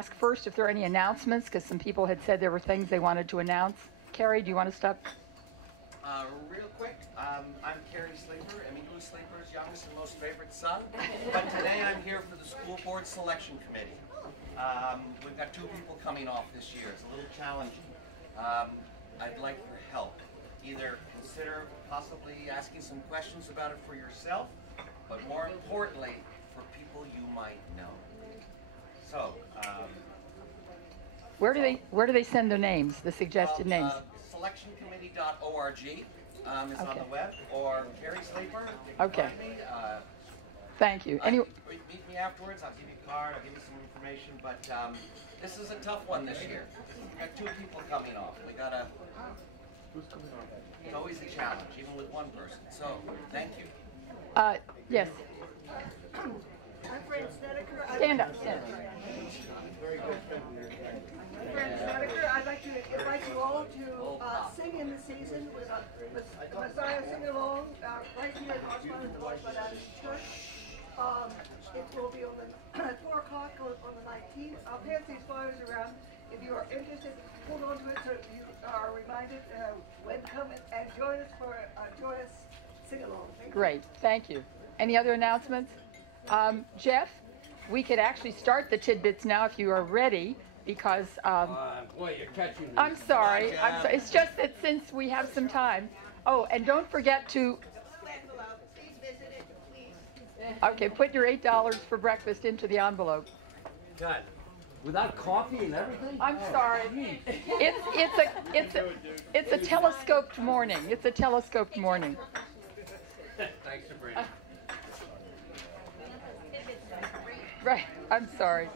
ask first if there are any announcements, because some people had said there were things they wanted to announce. Carrie, do you want to stop? Real quick, I'm Carrie Sleeper, Amigo Sleeper's youngest and most favorite son. But today I'm here for the school board selection committee. We've got 2 people coming off this year. It's a little challenging. I'd like your help. Either consider possibly asking some questions about it for yourself, but more importantly, for people you might know. So, where do they send their names, the suggested names? Selectioncommittee.org is on the web, or Carrie Sleeper. Okay. Me, thank you. Meet me afterwards. I'll give you a card. I'll give you some information. But this is a tough one this year. We've got 2 people coming off. We gotta. Who's coming off? It's always a challenge, even with one person. So, thank you. Yes. I'm Fran Snedeker. Stand up. Stand up. Fran Snedeker. I'd like to invite you all to sing in the season with Messiah Sing-Along right here at Larchmont at the Larchmont Church. It will be at 4 o'clock on the 19th. I'll pass these flyers around. If you are interested, hold on to it so you are reminded when to come and join us for a joyous sing-along. Great. Thank you. Any other announcements? Jeff, we could actually start the tidbits now if you are ready, because boy, you're catching me. I'm sorry. It's just that since we have some time. Oh, and don't forget to. Please visit it, please. Okay, put your $8 for breakfast into the envelope. God, without coffee and everything? I'm sorry. It's a telescoped morning. It's a telescoped morning. Thanks, Sabrina. Right. I'm sorry.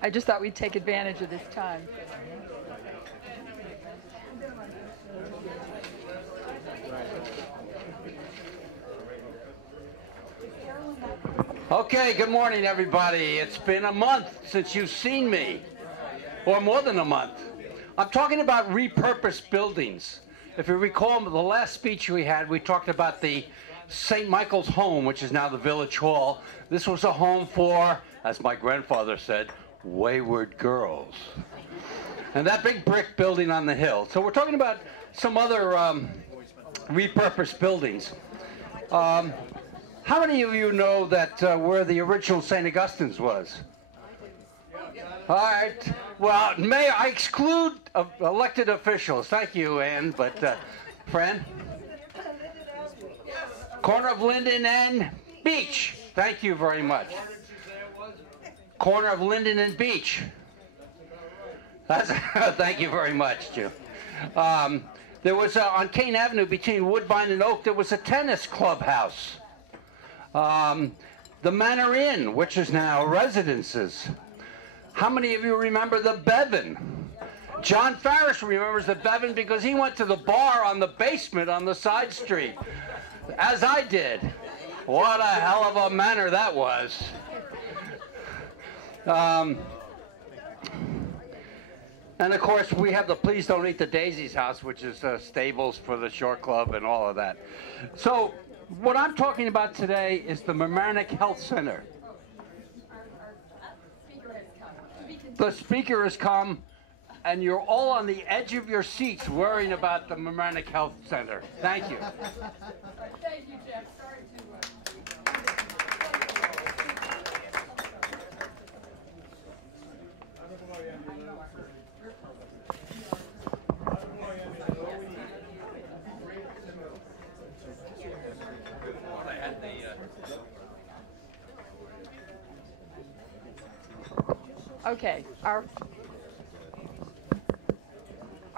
I just thought we'd take advantage of this time. Okay, good morning, everybody. It's been a month since you've seen me, or more than a month. I'm talking about repurposed buildings. If you recall the last speech we had, we talked about the St. Michael's Home, which is now the Village Hall. This was a home for, as my grandfather said, wayward girls. And that big brick building on the hill. So we're talking about some other repurposed buildings. How many of you know that where the original St. Augustine's was? All right. Well, Mayor, I exclude elected officials. Thank you, Ann. But, Fran? Corner of Linden and Beach. Thank you very much. Corner of Linden and Beach. Thank you very much, Jim. There was, on Kane Avenue between Woodbine and Oak, there was a tennis clubhouse. The Manor Inn, which is now residences. How many of you remember the Bevan? John Farris remembers the Bevan because he went to the bar on the basement on the side street, as I did. What a hell of a manor that was. And of course, we have the Please Don't Eat the Daisies house, which is stables for the short club and all of that. So, what I'm talking about today is the Mamaroneck Health Center. The speaker has come, and you're all on the edge of your seats worrying about the Mamaroneck Health Center. Thank you. Thank you, Jeff. Sorry to... Okay, our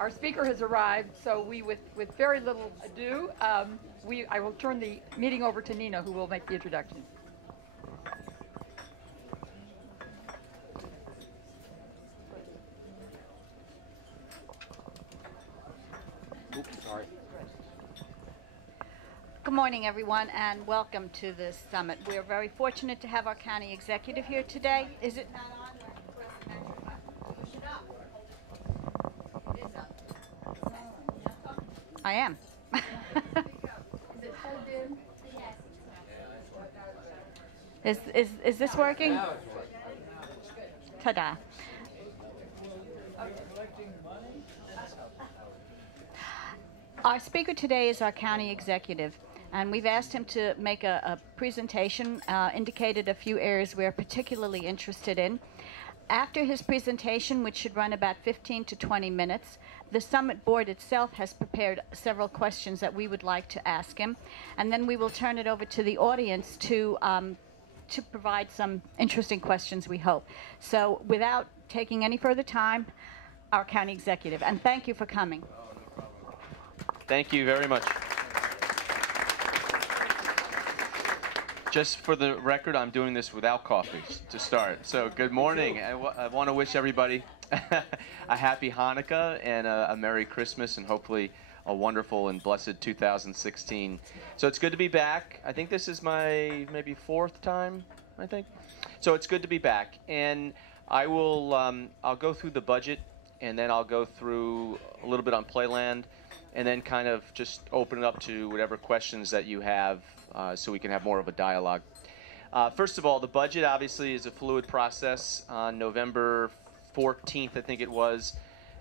speaker has arrived, so we, with very little ado, I will turn the meeting over to Nina, who will make the introduction. Oops, sorry. Good morning, everyone, and welcome to this summit. We are very fortunate to have our county executive here today. Is it not on? Push it up. It is up. I am. Is it plugged in? Yes. Is this working? Ta-da. Our speaker today is our county executive, and we've asked him to make a presentation, indicated a few areas we're particularly interested in. After his presentation, which should run about 15 to 20 minutes, the Summit Board itself has prepared several questions that we would like to ask him, and then we will turn it over to the audience to provide some interesting questions, we hope. So without taking any further time, our county executive, and thank you for coming. Thank you very much. Just for the record, I'm doing this without coffee to start. So good morning. I want to wish everybody a happy Hanukkah and a Merry Christmas, and hopefully a wonderful and blessed 2016. So it's good to be back. I think this is my maybe fourth time, I think. So it's good to be back. And I will, I'll go through the budget, and then I'll go through a little bit on Playland, and then kind of just open it up to whatever questions that you have, so we can have more of a dialogue. First of all, the budget obviously is a fluid process. On November 14th, I think it was,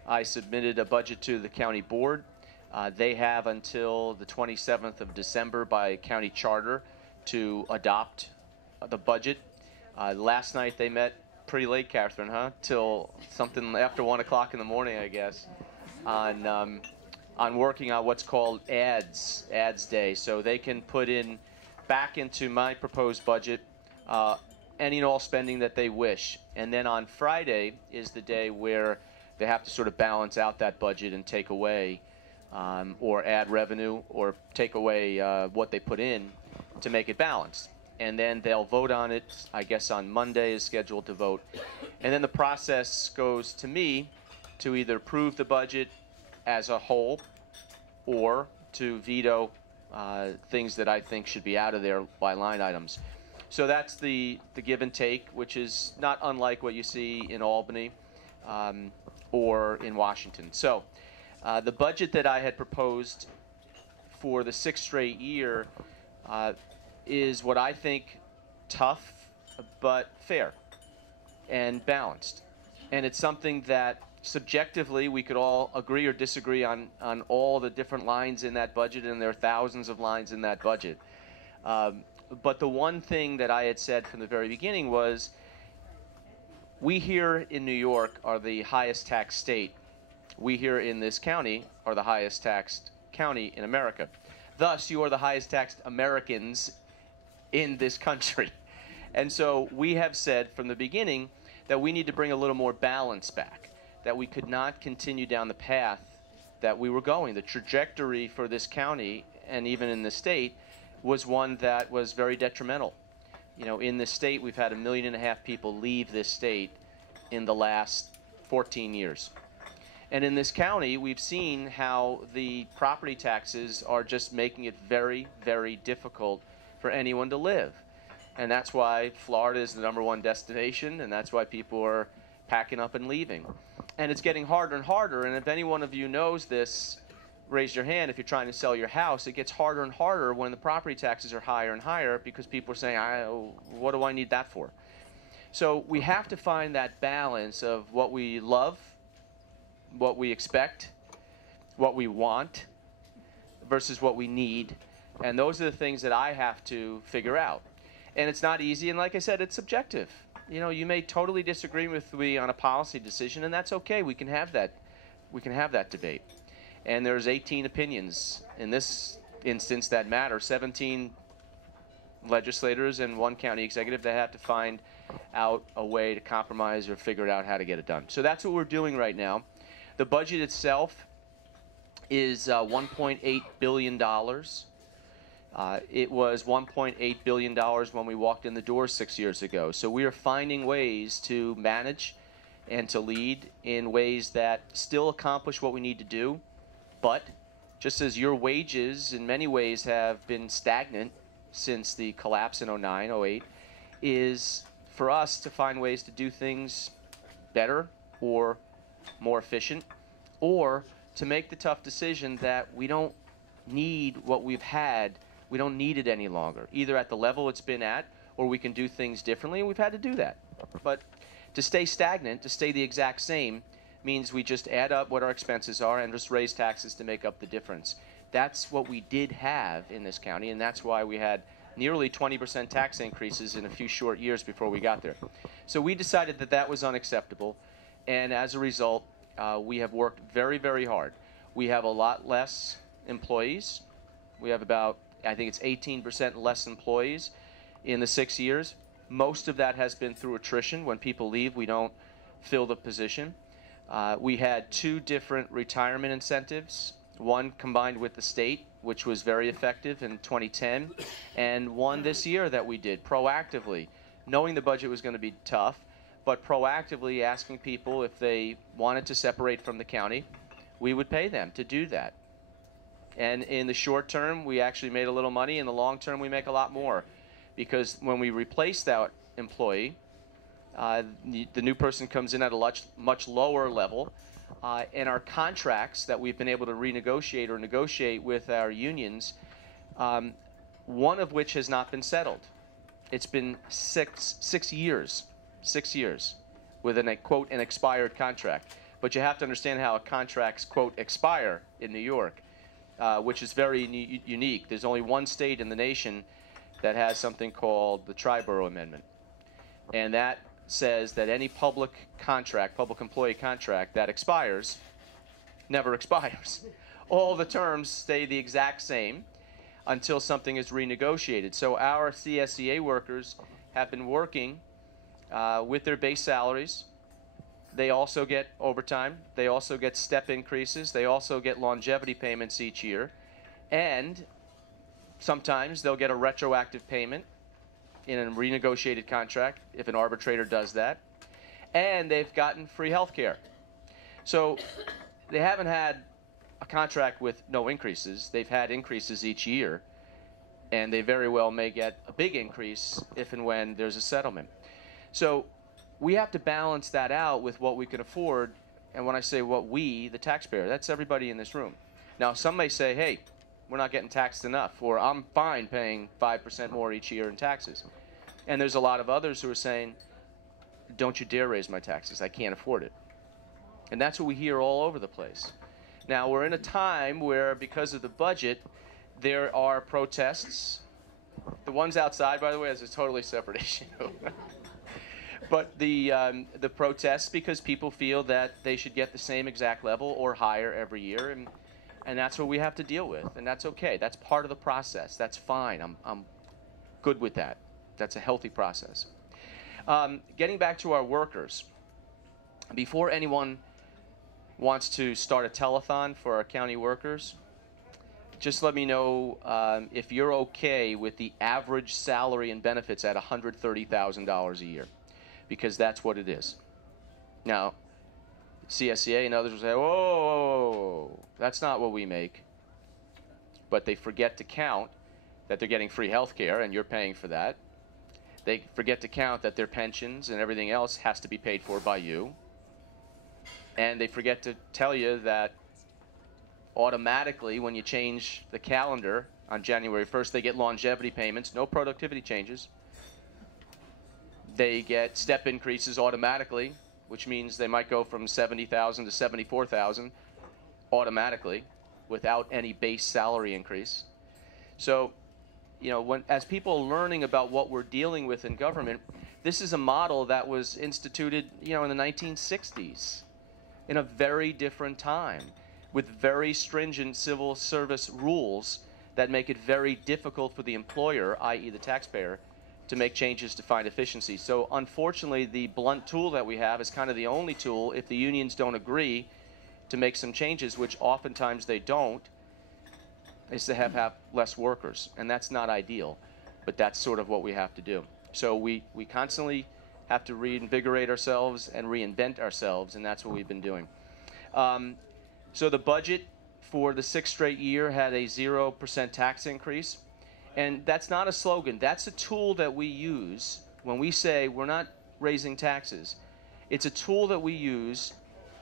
I submitted a budget to the county board. They have until the 27th of December by county charter to adopt the budget. Last night they met pretty late, Catherine, huh? Till something after 1 o'clock in the morning, I guess, on working on what's called ads day. So they can put in back into my proposed budget any and all spending that they wish. And then on Friday is the day where they have to sort of balance out that budget and take away or add revenue or take away what they put in to make it balanced. And then they'll vote on it, I guess on Monday is scheduled to vote. And then the process goes to me to either approve the budget as a whole or to veto things that I think should be out of there by line items. So that's the give and take, which is not unlike what you see in Albany or in Washington. So the budget that I had proposed for the 6th straight year is what I think tough but fair and balanced. And it's something that subjectively we could all agree or disagree on all the different lines in that budget, and there are thousands of lines in that budget. But the one thing that I had said from the very beginning was we here in New York are the highest taxed state. We here in this county are the highest taxed county in America. Thus, you are the highest taxed Americans in this country. And so we have said from the beginning that we need to bring a little more balance back, that we could not continue down the path that we were going. The trajectory for this county and even in the state was one that was very detrimental. You know, in the state, we've had 1.5 million people leave this state in the last 14 years. And in this county, we've seen how the property taxes are just making it very, very difficult for anyone to live. And that's why Florida is the #1 destination, and that's why people are packing up and leaving. And it's getting harder and harder, and if any one of you knows this, raise your hand if you're trying to sell your house. It gets harder and harder when the property taxes are higher and higher because people are saying, what do I need that for? So we have to find that balance of what we love, what we expect, what we want, versus what we need. And those are the things that I have to figure out. And it's not easy, and like I said, it's subjective. You know, you may totally disagree with me on a policy decision, and that's okay. We can have that. We can have that debate. And there's 18 opinions in this instance that matter. 17 legislators and 1 county executive that have to find out a way to compromise or figure out how to get it done. So that's what we're doing right now. The budget itself is $1.8 billion. It was $1.8 billion when we walked in the door 6 years ago. So we are finding ways to manage and to lead in ways that still accomplish what we need to do. But just as your wages in many ways have been stagnant since the collapse in 09, 08, is for us to find ways to do things better or more efficient, or to make the tough decision that we don't need what we've had. We don't need it any longer, either at the level it's been at or we can do things differently, and we've had to do that. But to stay stagnant, to stay the exact same, means we just add up what our expenses are and just raise taxes to make up the difference. That's what we did have in this county, and that's why we had nearly 20% tax increases in a few short years before we got there. So we decided that that was unacceptable, and as a result, we have worked very, very hard. We have a lot less employees. We have about, I think it's 18% less employees in the 6 years. Most of that has been through attrition. When people leave, we don't fill the position. We had 2 different retirement incentives, one combined with the state, which was very effective in 2010, and one this year that we did proactively, knowing the budget was going to be tough, but proactively asking people if they wanted to separate from the county, we would pay them to do that. And in the short term, we actually made a little money. In the long term, we make a lot more, because when we replace that employee, the new person comes in at a much lower level, and our contracts that we've been able to renegotiate or negotiate with our unions, one of which has not been settled. It's been six years with an expired contract. But you have to understand how contracts, quote, expire in New York, which is very unique. There's only one state in the nation that has something called the Triborough Amendment. And that says that any public employee contract that expires, never expires. All the terms stay the exact same until something is renegotiated. So our CSEA workers have been working with their base salaries. They also get overtime. They also get step increases. They also get longevity payments each year. And sometimes they'll get a retroactive payment in a renegotiated contract if an arbitrator does that. And they've gotten free health care. So they haven't had a contract with no increases. They've had increases each year. And they very well may get a big increase if and when there's a settlement. So we have to balance that out with what we can afford. And when I say what we, the taxpayer, that's everybody in this room. Now, some may say, hey, we're not getting taxed enough, or I'm fine paying 5% more each year in taxes. And there's a lot of others who are saying, don't you dare raise my taxes, I can't afford it. And that's what we hear all over the place. Now, we're in a time where, because of the budget, there are protests. The ones outside, by the way, is a totally separate issue. But the protests, because people feel that they should get the same exact level or higher every year, and that's what we have to deal with, and that's okay. That's part of the process. That's fine. I'm good with that. That's a healthy process. Getting back to our workers, before anyone wants to start a telethon for our county workers, just let me know if you're okay with the average salary and benefits at $130,000 a year, because that's what it is. Now, CSEA and others will say, whoa, that's not what we make. But they forget to count that they're getting free health care and you're paying for that. They forget to count that their pensions and everything else has to be paid for by you. And they forget to tell you that automatically when you change the calendar on January 1st, they get longevity payments, no productivity changes. They get step increases automatically, which means they might go from $70,000 to $74,000 automatically without any base salary increase. So, you know, as people are learning about what we're dealing with in government, this is a model that was instituted, you know, in the 1960s, in a very different time, with very stringent civil service rules that make it very difficult for the employer, i.e. the taxpayer, to make changes to find efficiency. So unfortunately, the blunt tool that we have is kind of the only tool if the unions don't agree to make some changes, which oftentimes they don't, is to have less workers. And that's not ideal, but that's sort of what we have to do. So we constantly have to reinvigorate ourselves and reinvent ourselves, and that's what we've been doing. So the budget for the 6th straight year had a 0% tax increase. And that's not a slogan. That's a tool that we use when we say we're not raising taxes. It's a tool that we use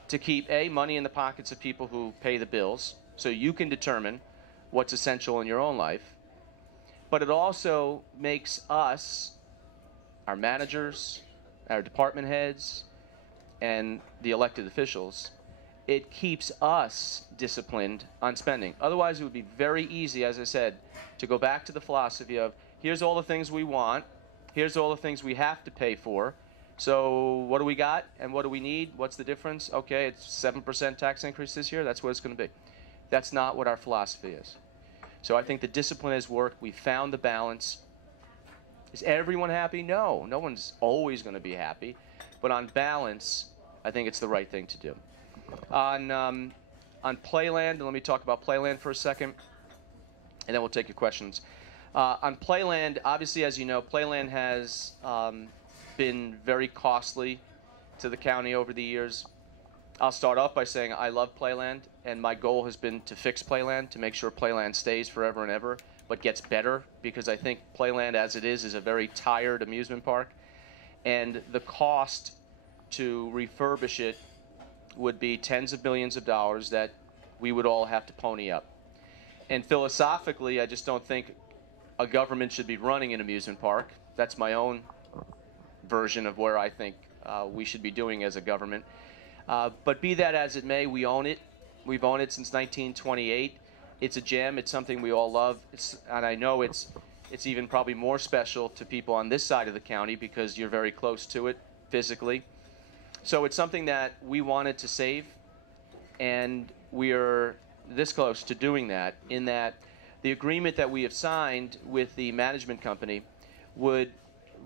to keep, A, money in the pockets of people who pay the bills, so you can determine what's essential in your own life. But it also makes us our managers, our department heads, and the elected officials, it keeps us disciplined on spending. Otherwise, it would be very easy, as I said, to go back to the philosophy of, here's all the things we want, here's all the things we have to pay for, so what do we got and what do we need? What's the difference? Okay, it's 7% tax increase this year, that's what it's going to be. That's not what our philosophy is. So I think the discipline has worked. We found the balance. Is everyone happy? No. No one's always going to be happy. But on balance, I think it's the right thing to do. On Playland, and let me talk about Playland for a second, and then we'll take your questions. On Playland, obviously, as you know, Playland has been very costly to the county over the years. I'll start off by saying I love Playland, and my goal has been to fix Playland, to make sure Playland stays forever and ever, but gets better, because I think Playland, as it is a very tired amusement park, and the cost to refurbish it would be tens of millions of dollars that we would all have to pony up. And philosophically, I just don't think a government should be running an amusement park. That's my own version of where I think we should be doing as a government. But be that as it may, we own it. We've owned it since 1928. It's a gem. It's something we all love. And I know it's even probably more special to people on this side of the county because you're very close to it physically. So it's something that we wanted to save, and we are this close to doing that, in that the agreement that we have signed with the management company would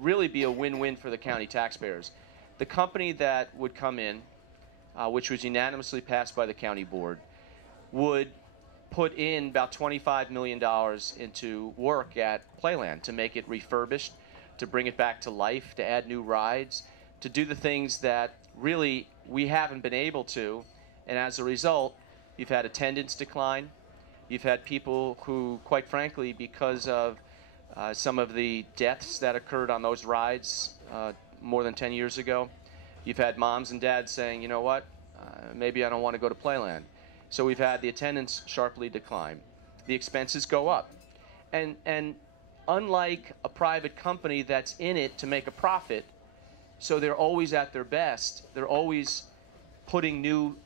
really be a win-win for the county taxpayers. The company that would come in, which was unanimously passed by the county board, would put in about $25 million into work at Playland to make it refurbished, to bring it back to life, to add new rides, to do the things that really we haven't been able to. And as a result, you've had attendance decline. You've had people who, quite frankly, because of some of the deaths that occurred on those rides more than 10 years ago, you've had moms and dads saying, you know what, maybe I don't want to go to Playland. So we've had the attendance sharply decline. The expenses go up. And unlike a private company that's in it to make a profit, so they're always at their best, they're always putting new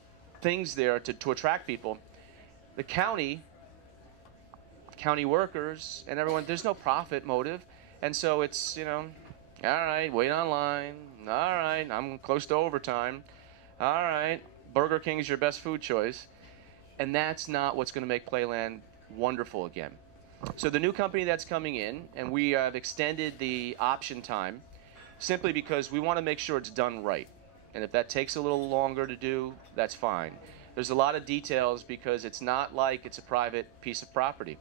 things there to attract people, the county workers and everyone, there's no profit motive. And so it's, you know, all right, wait online. All right, I'm close to overtime. All right, Burger King is your best food choice. And that's not what's going to make Playland wonderful again. So the new company that's coming in, and we have extended the option time simply because we want to make sure it's done right. And if that takes a little longer to do, that's fine. There's a lot of details because it's not like it's a private piece of property.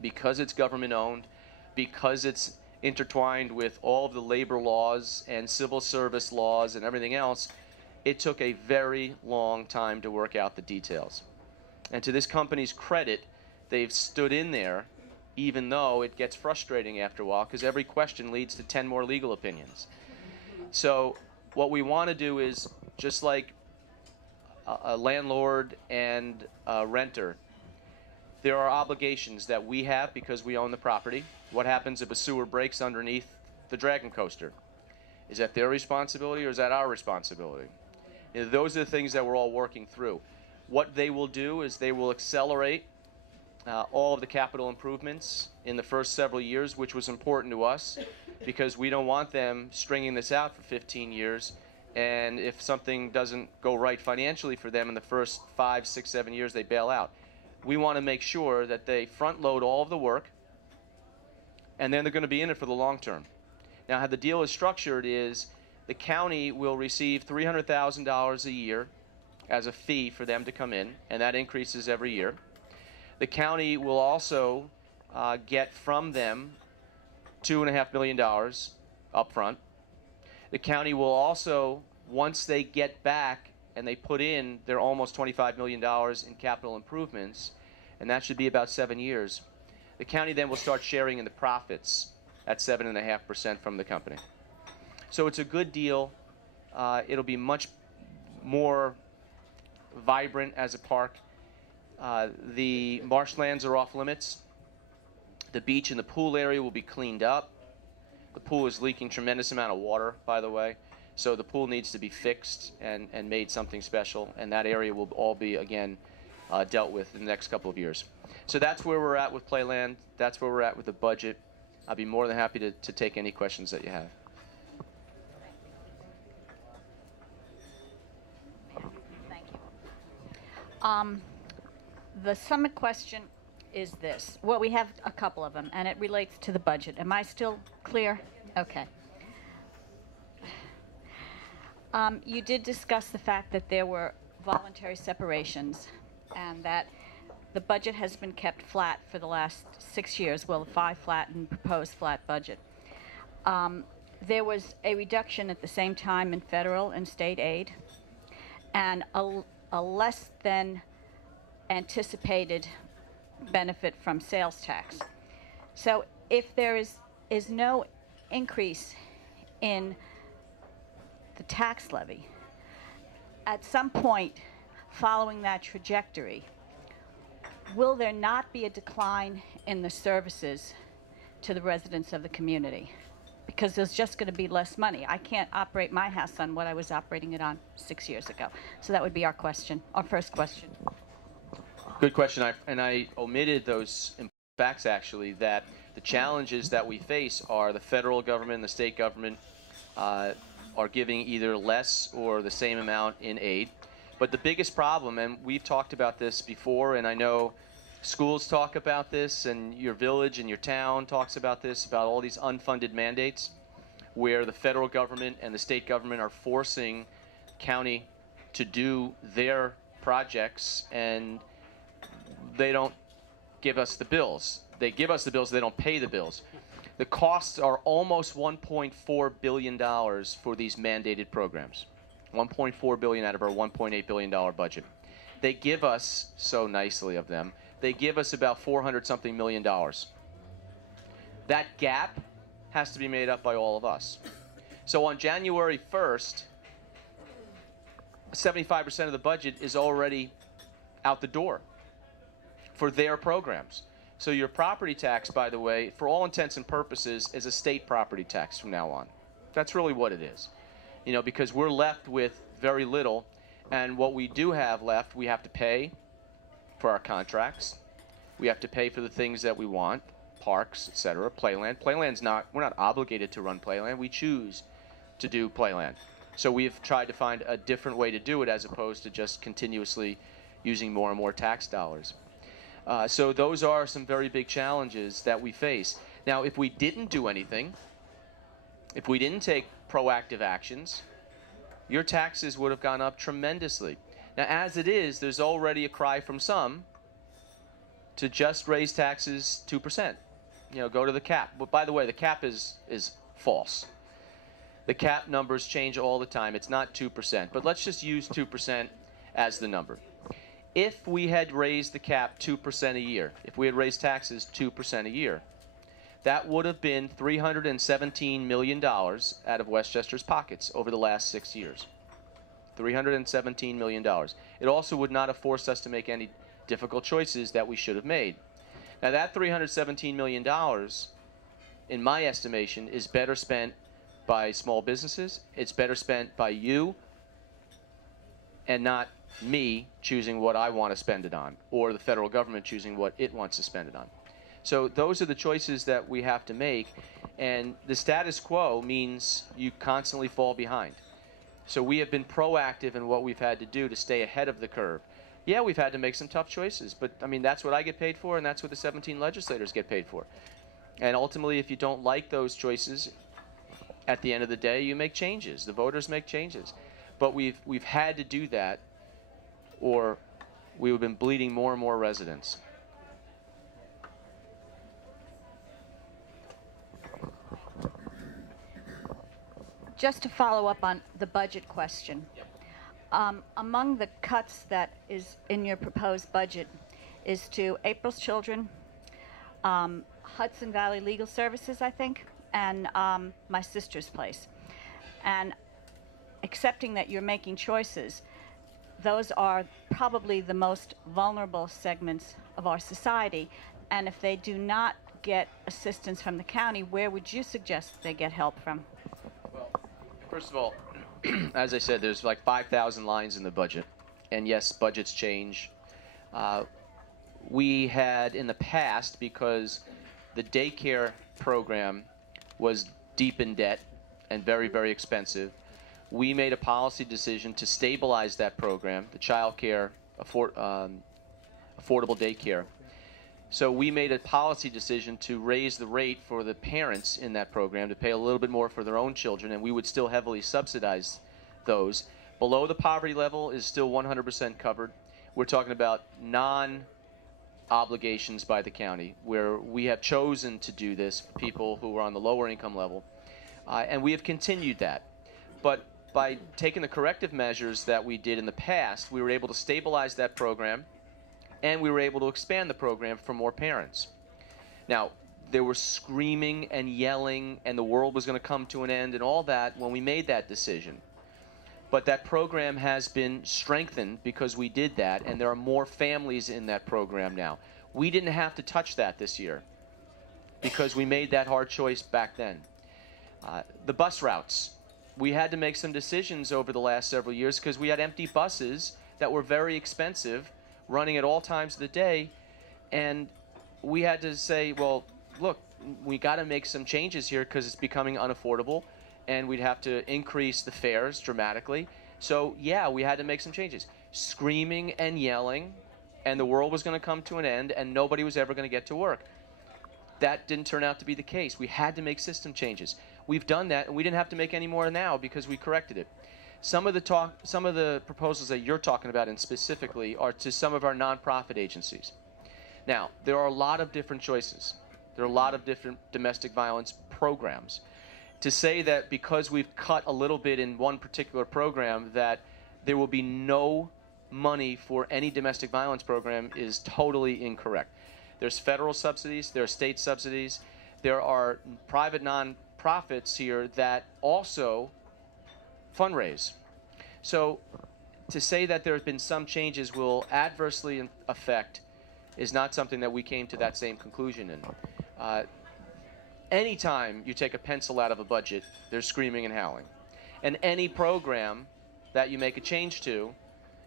Because it's government owned, because it's intertwined with all of the labor laws and civil service laws and everything else, it took a very long time to work out the details. And to this company's credit, they've stood in there, even though it gets frustrating after a while, because every question leads to 10 more legal opinions. So what we want to do is, just like a landlord and a renter, there are obligations that we have because we own the property. What happens if a sewer breaks underneath the Dragon Coaster? Is that their responsibility or is that our responsibility? You know, those are the things that we're all working through. What they will do is they will accelerate all of the capital improvements in the first several years, which was important to us because we don't want them stringing this out for 15 years. And if something doesn't go right financially for them in the first 5, 6, 7 years, they bail out. We want to make sure that they front load all of the work, and then they're going to be in it for the long term. Now, how the deal is structured is the county will receive $300,000 a year as a fee for them to come in, and that increases every year. The county will also get from them $2.5 million up front. The county will also, once they get back and they put in their almost $25 million in capital improvements, and that should be about 7 years, the county then will start sharing in the profits at 7.5% from the company. So it's a good deal. It'll be much more vibrant as a park. The marshlands are off limits. The beach and the pool area will be cleaned up. The pool is leaking tremendous amount of water, by the way. So the pool needs to be fixed and made something special, and that area will all be, again, dealt with in the next couple of years. So that's where we're at with Playland. That's where we're at with the budget. I'll be more than happy to take any questions that you have. Thank you. The summit question is this. Well, we have a couple of them, and it relates to the budget. Am I still clear? Okay. You did discuss the fact that there were voluntary separations and that the budget has been kept flat for the last 6 years, well, 5 flat and proposed flat budget. There was a reduction at the same time in federal and state aid and a less than anticipated benefit from sales tax. So if there is no increase in the tax levy, at some point following that trajectory, will there not be a decline in the services to the residents of the community? Because there's just going to be less money. I can't operate my house on what I was operating it on 6 years ago. So that would be our question, our first question. Good question. I omitted those facts, actually, that the challenges that we face are the federal government and the state government are giving either less or the same amount in aid. But the biggest problem, and we've talked about this before, and I know schools talk about this, and your village and your town talks about this, about all these unfunded mandates where the federal government and the state government are forcing county to do their projects, and they don't give us the bills. They give us the bills, they don't pay the bills. The costs are almost $1.4 billion for these mandated programs. $1.4 billion out of our $1.8 billion budget. They give us, so nicely of them, they give us about $400-something million. That gap has to be made up by all of us. So on January 1st, 75% of the budget is already out the door for their programs. So your property tax, by the way, for all intents and purposes, is a state property tax from now on. That's really what it is. You know, because we're left with very little, and what we do have left, we have to pay for our contracts. We have to pay for the things that we want, parks, etc. Playland. Playland's not, we're not obligated to run Playland. We choose to do Playland. So we've tried to find a different way to do it as opposed to just continuously using more and more tax dollars. So those are some very big challenges that we face. Now, if we didn't do anything, if we didn't take proactive actions, your taxes would have gone up tremendously. Now, as it is, there's already a cry from some to just raise taxes 2%. You know, go to the cap. But by the way, the cap is false. The cap numbers change all the time. It's not 2%. But let's just use 2% as the number. If we had raised the cap 2% a year, if we had raised taxes 2% a year, that would have been $317 million out of Westchester's pockets over the last 6 years. $317 million. It also would not have forced us to make any difficult choices that we should have made. Now that $317 million, in my estimation, is better spent by small businesses. It's better spent by you and not me choosing what I want to spend it on, or the federal government choosing what it wants to spend it on. So those are the choices that we have to make, and the status quo means you constantly fall behind. So we have been proactive in what we've had to do to stay ahead of the curve. Yeah, we've had to make some tough choices, but I mean, that's what I get paid for, and that's what the 17 legislators get paid for. And ultimately, if you don't like those choices, at the end of the day, you make changes. The voters make changes. But we've had to do that, or we would have been bleeding more and more residents. Just to follow up on the budget question, among the cuts that is in your proposed budget is to April's Children, Hudson Valley Legal Services, I think, and my sister's place. And accepting that you're making choices, those are probably the most vulnerable segments of our society, and if they do not get assistance from the county, where would you suggest they get help from? Well, first of all, as I said, there's like 5,000 lines in the budget. And yes, budgets change. We had in the past, because the daycare program was deep in debt and very, very expensive, we made a policy decision to stabilize that program, the child care, affordable daycare. So we made a policy decision to raise the rate for the parents in that program to pay a little bit more for their own children, and we would still heavily subsidize those. Below the poverty level is still 100% covered. We're talking about non-obligations by the county, where we have chosen to do this for people who are on the lower income level, and we have continued that. But by taking the corrective measures that we did in the past, we were able to stabilize that program, and we were able to expand the program for more parents. Now, there were screaming and yelling, and the world was going to come to an end and all that when we made that decision. But that program has been strengthened because we did that, and there are more families in that program now. We didn't have to touch that this year because we made that hard choice back then. The bus routes. We had to make some decisions over the last several years because we had empty buses that were very expensive, running at all times of the day, and we had to say, well, look, we got to make some changes here because it's becoming unaffordable, and we'd have to increase the fares dramatically. So yeah, we had to make some changes. Screaming and yelling, and the world was going to come to an end, and nobody was ever going to get to work. That didn't turn out to be the case. We had to make system changes. We've done that, and we didn't have to make any more now because we corrected it. Some of the proposals that you're talking about, and specifically, are to some of our nonprofit agencies. Now, there are a lot of different choices. There are a lot of different domestic violence programs. To say that because we've cut a little bit in one particular program that there will be no money for any domestic violence program is totally incorrect. There's federal subsidies, there are state subsidies, there are private nonprofits here that also fundraise. So to say that there have been some changes will adversely affect is not something that we came to that same conclusion in. Anytime you take a pencil out of a budget, there's screaming and howling. And any program that you make a change to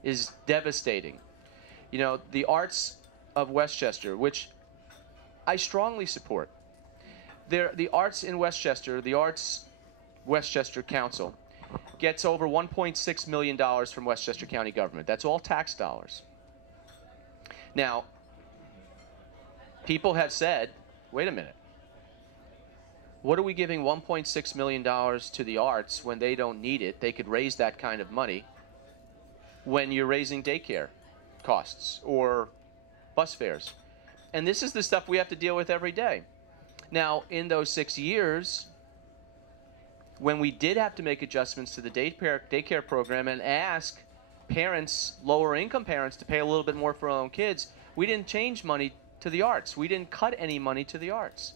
is devastating. You know, the arts of Westchester, which I strongly support. The arts in Westchester, the Arts Westchester Council, gets over $1.6 million from Westchester County government. That's all tax dollars. Now, people have said, wait a minute, what are we giving $1.6 million to the arts when they don't need it? They could raise that kind of money when you're raising daycare costs or bus fares. And this is the stuff we have to deal with every day. Now, in those 6 years, when we did have to make adjustments to the daycare program and ask parents, lower income parents, to pay a little bit more for their own kids, we didn't change money to the arts. We didn't cut any money to the arts.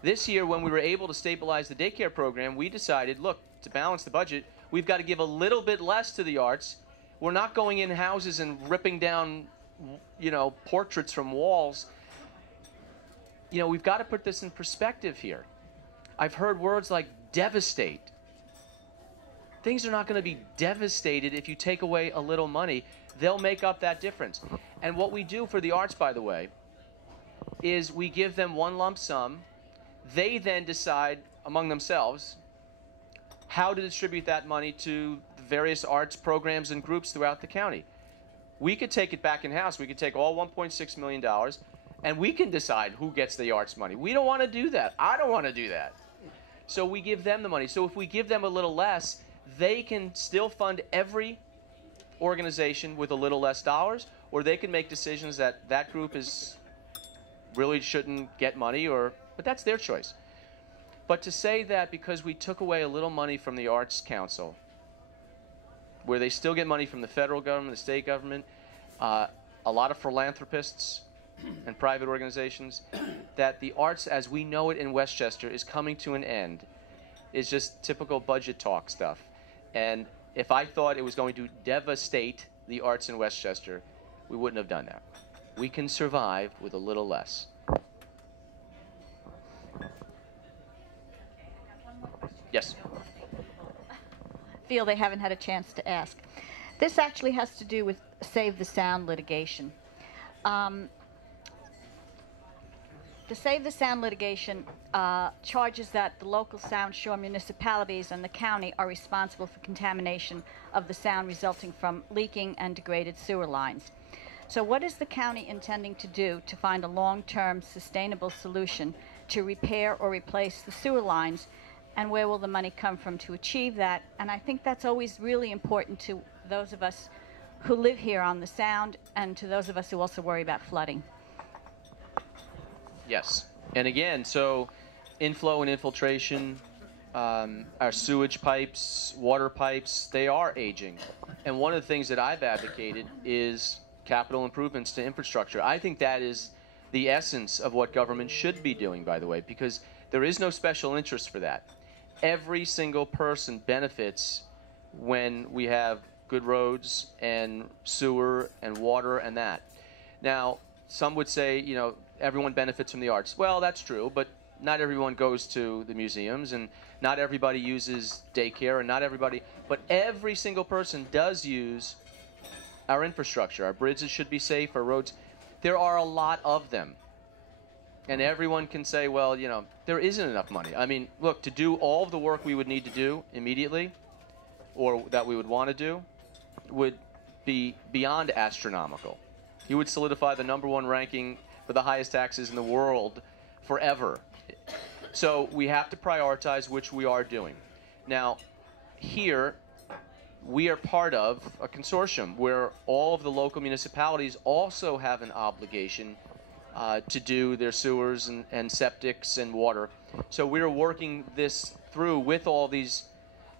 This year, when we were able to stabilize the daycare program, we decided, look, to balance the budget, we've got to give a little bit less to the arts. We're not going in houses and ripping down, you know, portraits from walls. You know, we've got to put this in perspective here. I've heard words like devastate. Things are not going to be devastated if you take away a little money. They'll make up that difference. And what we do for the arts, by the way, is we give them one lump sum. They then decide among themselves how to distribute that money to the various arts programs and groups throughout the county. We could take it back in-house. We could take all $1.6 million, and we can decide who gets the arts money. We don't want to do that. I don't want to do that. So we give them the money. So if we give them a little less, they can still fund every organization with a little less dollars, or they can make decisions that that group is really shouldn't get money, but that's their choice. But to say that because we took away a little money from the Arts Council, where they still get money from the federal government, the state government, a lot of philanthropists and private organizations, that the arts as we know it in Westchester is coming to an end is just typical budget talk stuff. And if I thought it was going to devastate the arts in Westchester, we wouldn't have done that. We can survive with a little less. Yes. Feel they haven't had a chance to ask. This actually has to do with Save the Sound litigation. The Save the Sound litigation charges that the local Sound Shore municipalities and the county are responsible for contamination of the sound resulting from leaking and degraded sewer lines. So what is the county intending to do to find a long-term sustainable solution to repair or replace the sewer lines, and where will the money come from to achieve that? And I think that's always really important to those of us who live here on the Sound and to those of us who also worry about flooding. Yes. And again, so inflow and infiltration, our sewage pipes, water pipes, they are aging. And one of the things that I've advocated is capital improvements to infrastructure. I think that is the essence of what government should be doing, by the way, because there is no special interest for that. Every single person benefits when we have good roads and sewer and water and that. Now, some would say, you know, everyone benefits from the arts. Well, that's true, but not everyone goes to the museums, and not everybody uses daycare, and not everybody, but every single person does use our infrastructure. Our bridges should be safe, our roads. There are a lot of them. And everyone can say, well, you know, there isn't enough money. I mean, look, to do all of the work we would need to do immediately, or that we would want to do, would be beyond astronomical. You would solidify the #1 ranking for the highest taxes in the world forever. So we have to prioritize, which we are doing. Now, here, we are part of a consortium where all of the local municipalities also have an obligation to do their sewers and septics and water. So we're working this through with all these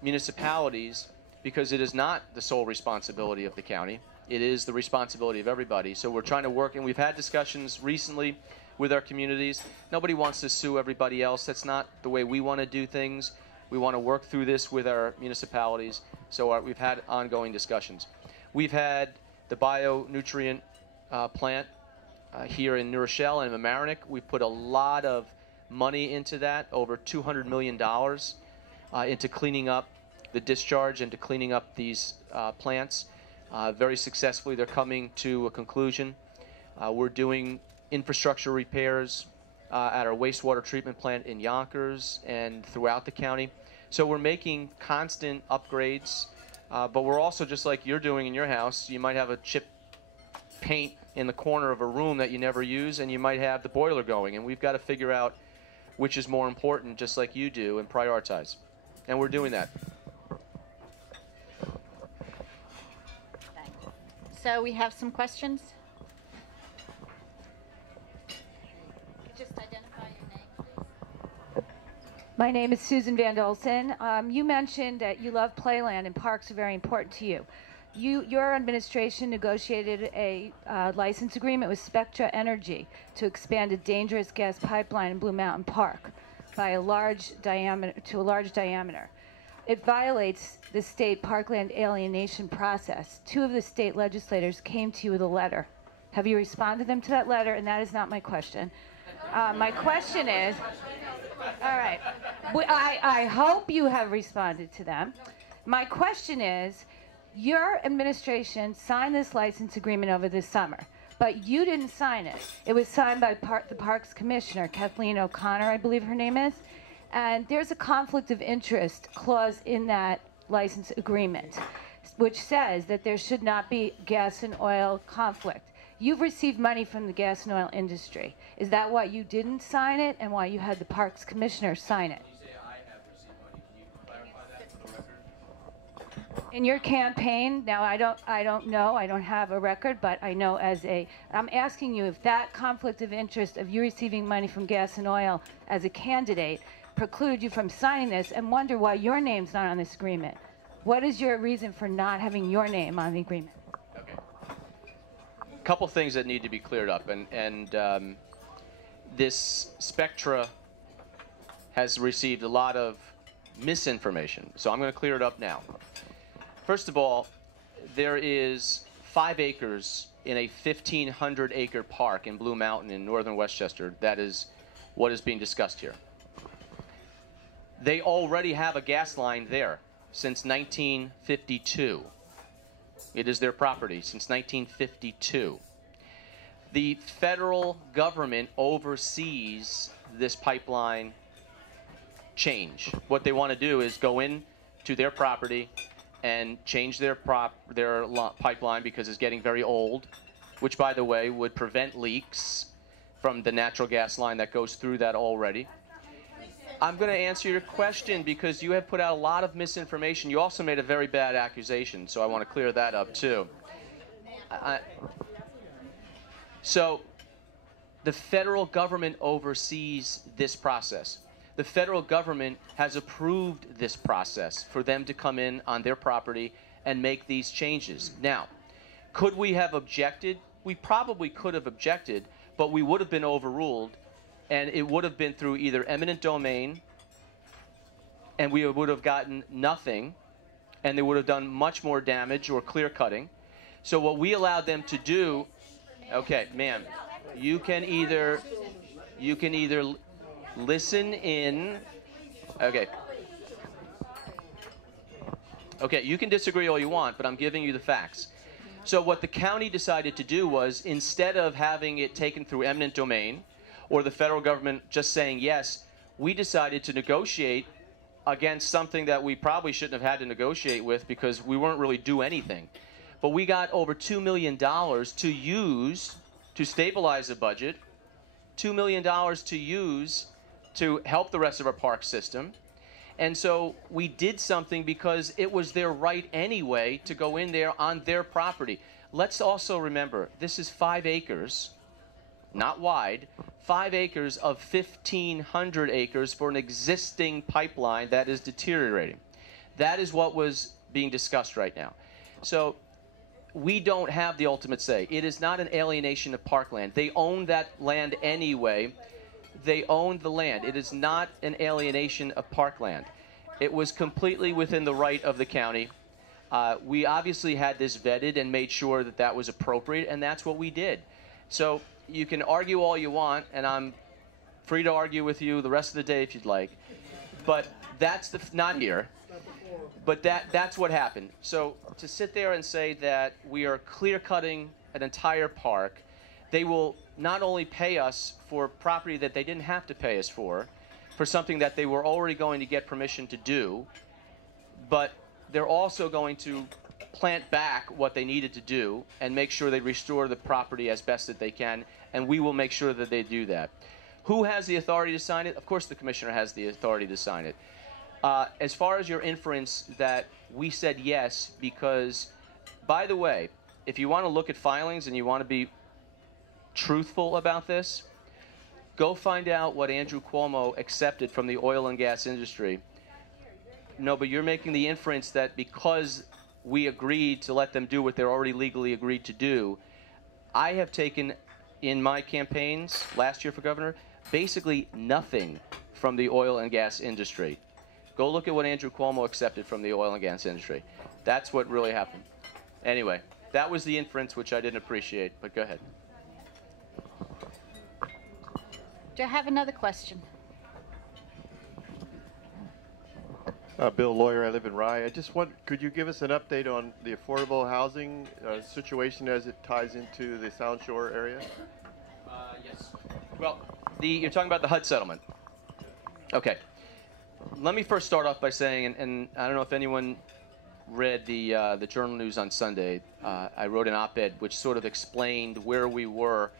municipalities because it is not the sole responsibility of the county. It is the responsibility of everybody. So we're trying to work, and we've had discussions recently with our communities. Nobody wants to sue everybody else. That's not the way we want to do things. We want to work through this with our municipalities. So we've had ongoing discussions. We've had the bionutrient plant here in New Rochelle and Mamaroneck. We've put a lot of money into that, over $200 million, into cleaning up the discharge and to cleaning up these plants. Very successfully, they're coming to a conclusion. We're doing infrastructure repairs at our wastewater treatment plant in Yonkers and throughout the county. So we're making constant upgrades, but we're also, just like you're doing in your house, you might have a chip paint in the corner of a room that you never use, and you might have the boiler going, and we've got to figure out which is more important, just like you do, and prioritize. And we're doing that. So we have some questions. Just identify your name, please. My name is Susan Van Olsen. You mentioned that you love playland and parks are very important to you. Your administration negotiated a license agreement with Spectra Energy to expand a dangerous gas pipeline in Blue Mountain Park by a large diameter. It violates the state parkland alienation process. 2 of the state legislators came to you with a letter. Have you responded to them to that letter? And that is not my question. My question is, all right, I hope you have responded to them. My question is, your administration signed this license agreement over this summer, but you didn't sign it. It was signed by the Parks Commissioner, Kathleen O'Connor, I believe her name is. And there's a conflict of interest clause in that license agreement, which says that there should not be gas and oil conflict. You've received money from the gas and oil industry. Is that why you didn't sign it and why you had the Parks Commissioner sign it? You say I have received money. Can you clarify that for the record? In your campaign, now I don't know, I don't have a record, but I know I'm asking you if that conflict of interest of you receiving money from gas and oil as a candidate preclude you from signing this, and wonder why your name's not on this agreement. What is your reason for not having your name on the agreement? Okay. A couple things that need to be cleared up, and this Spectra has received a lot of misinformation, so I'm going to clear it up now. First of all, there is 5 acres in a 1,500-acre park in Blue Mountain in northern Westchester. That is what is being discussed here. They already have a gas line there since 1952. It is their property since 1952. The federal government oversees this pipeline change. What they want to do is go in to their property and change their pipeline because it's getting very old, which, by the way, would prevent leaks from the natural gas line that goes through that already. I'm going to answer your question because you have put out a lot of misinformation. You also made a very bad accusation, so I want to clear that up too. So the federal government oversees this process. The federal government has approved this process for them to come in on their property and make these changes. Now, could we have objected? We probably could have objected, but we would have been overruled, and it would have been through either eminent domain, and we would have gotten nothing, and they would have done much more damage or clear cutting. So what we allowed them to do, okay, ma'am, you can either listen in, okay, you can disagree all you want, but I'm giving you the facts. So what the county decided to do was, instead of having it taken through eminent domain, or the federal government just saying yes, we decided to negotiate against something that we probably shouldn't have had to negotiate with because we weren't really due anything. But we got over $2 million to use to stabilize the budget, $2 million to use to help the rest of our park system. And so we did something because it was their right anyway to go in there on their property. Let's also remember, this is 5 acres, not wide, 5 acres of 1,500 acres for an existing pipeline that is deteriorating. That is what was being discussed right now. So we don't have the ultimate say. It is not an alienation of parkland. They own that land anyway. They own the land. It is not an alienation of parkland. It was completely within the right of the county. We obviously had this vetted and made sure that that was appropriate, and that's what we did. So you can argue all you want, and I'm free to argue with you the rest of the day if you'd like. But that's not here. But that's what happened. So to sit there and say that we are clear-cutting an entire park, they will not only pay us for property that they didn't have to pay us for something that they were already going to get permission to do, but they're also going to plant back what they needed to do and make sure they restore the property as best that they can, and we will make sure that they do that. Who has the authority to sign it? Of course the commissioner has the authority to sign it. As far as your inference that we said yes because, by the way, if you want to look at filings and you want to be truthful about this, go find out what Andrew Cuomo accepted from the oil and gas industry. No, but you're making the inference that because we agreed to let them do what they're already legally agreed to do. I have taken in my campaigns last year for governor basically nothing from the oil and gas industry. Go look at what Andrew Cuomo accepted from the oil and gas industry. That's what really happened. Anyway, that was the inference, which I didn't appreciate, but go ahead. Do I have another question? Bill, lawyer. I live in Rye. I just want, could you give us an update on the affordable housing situation as it ties into the Sound Shore area? Yes. Well, you're talking about the HUD settlement. Okay. Let me first start off by saying, and I don't know if anyone read the Journal News on Sunday. I wrote an op-ed which sort of explained where we were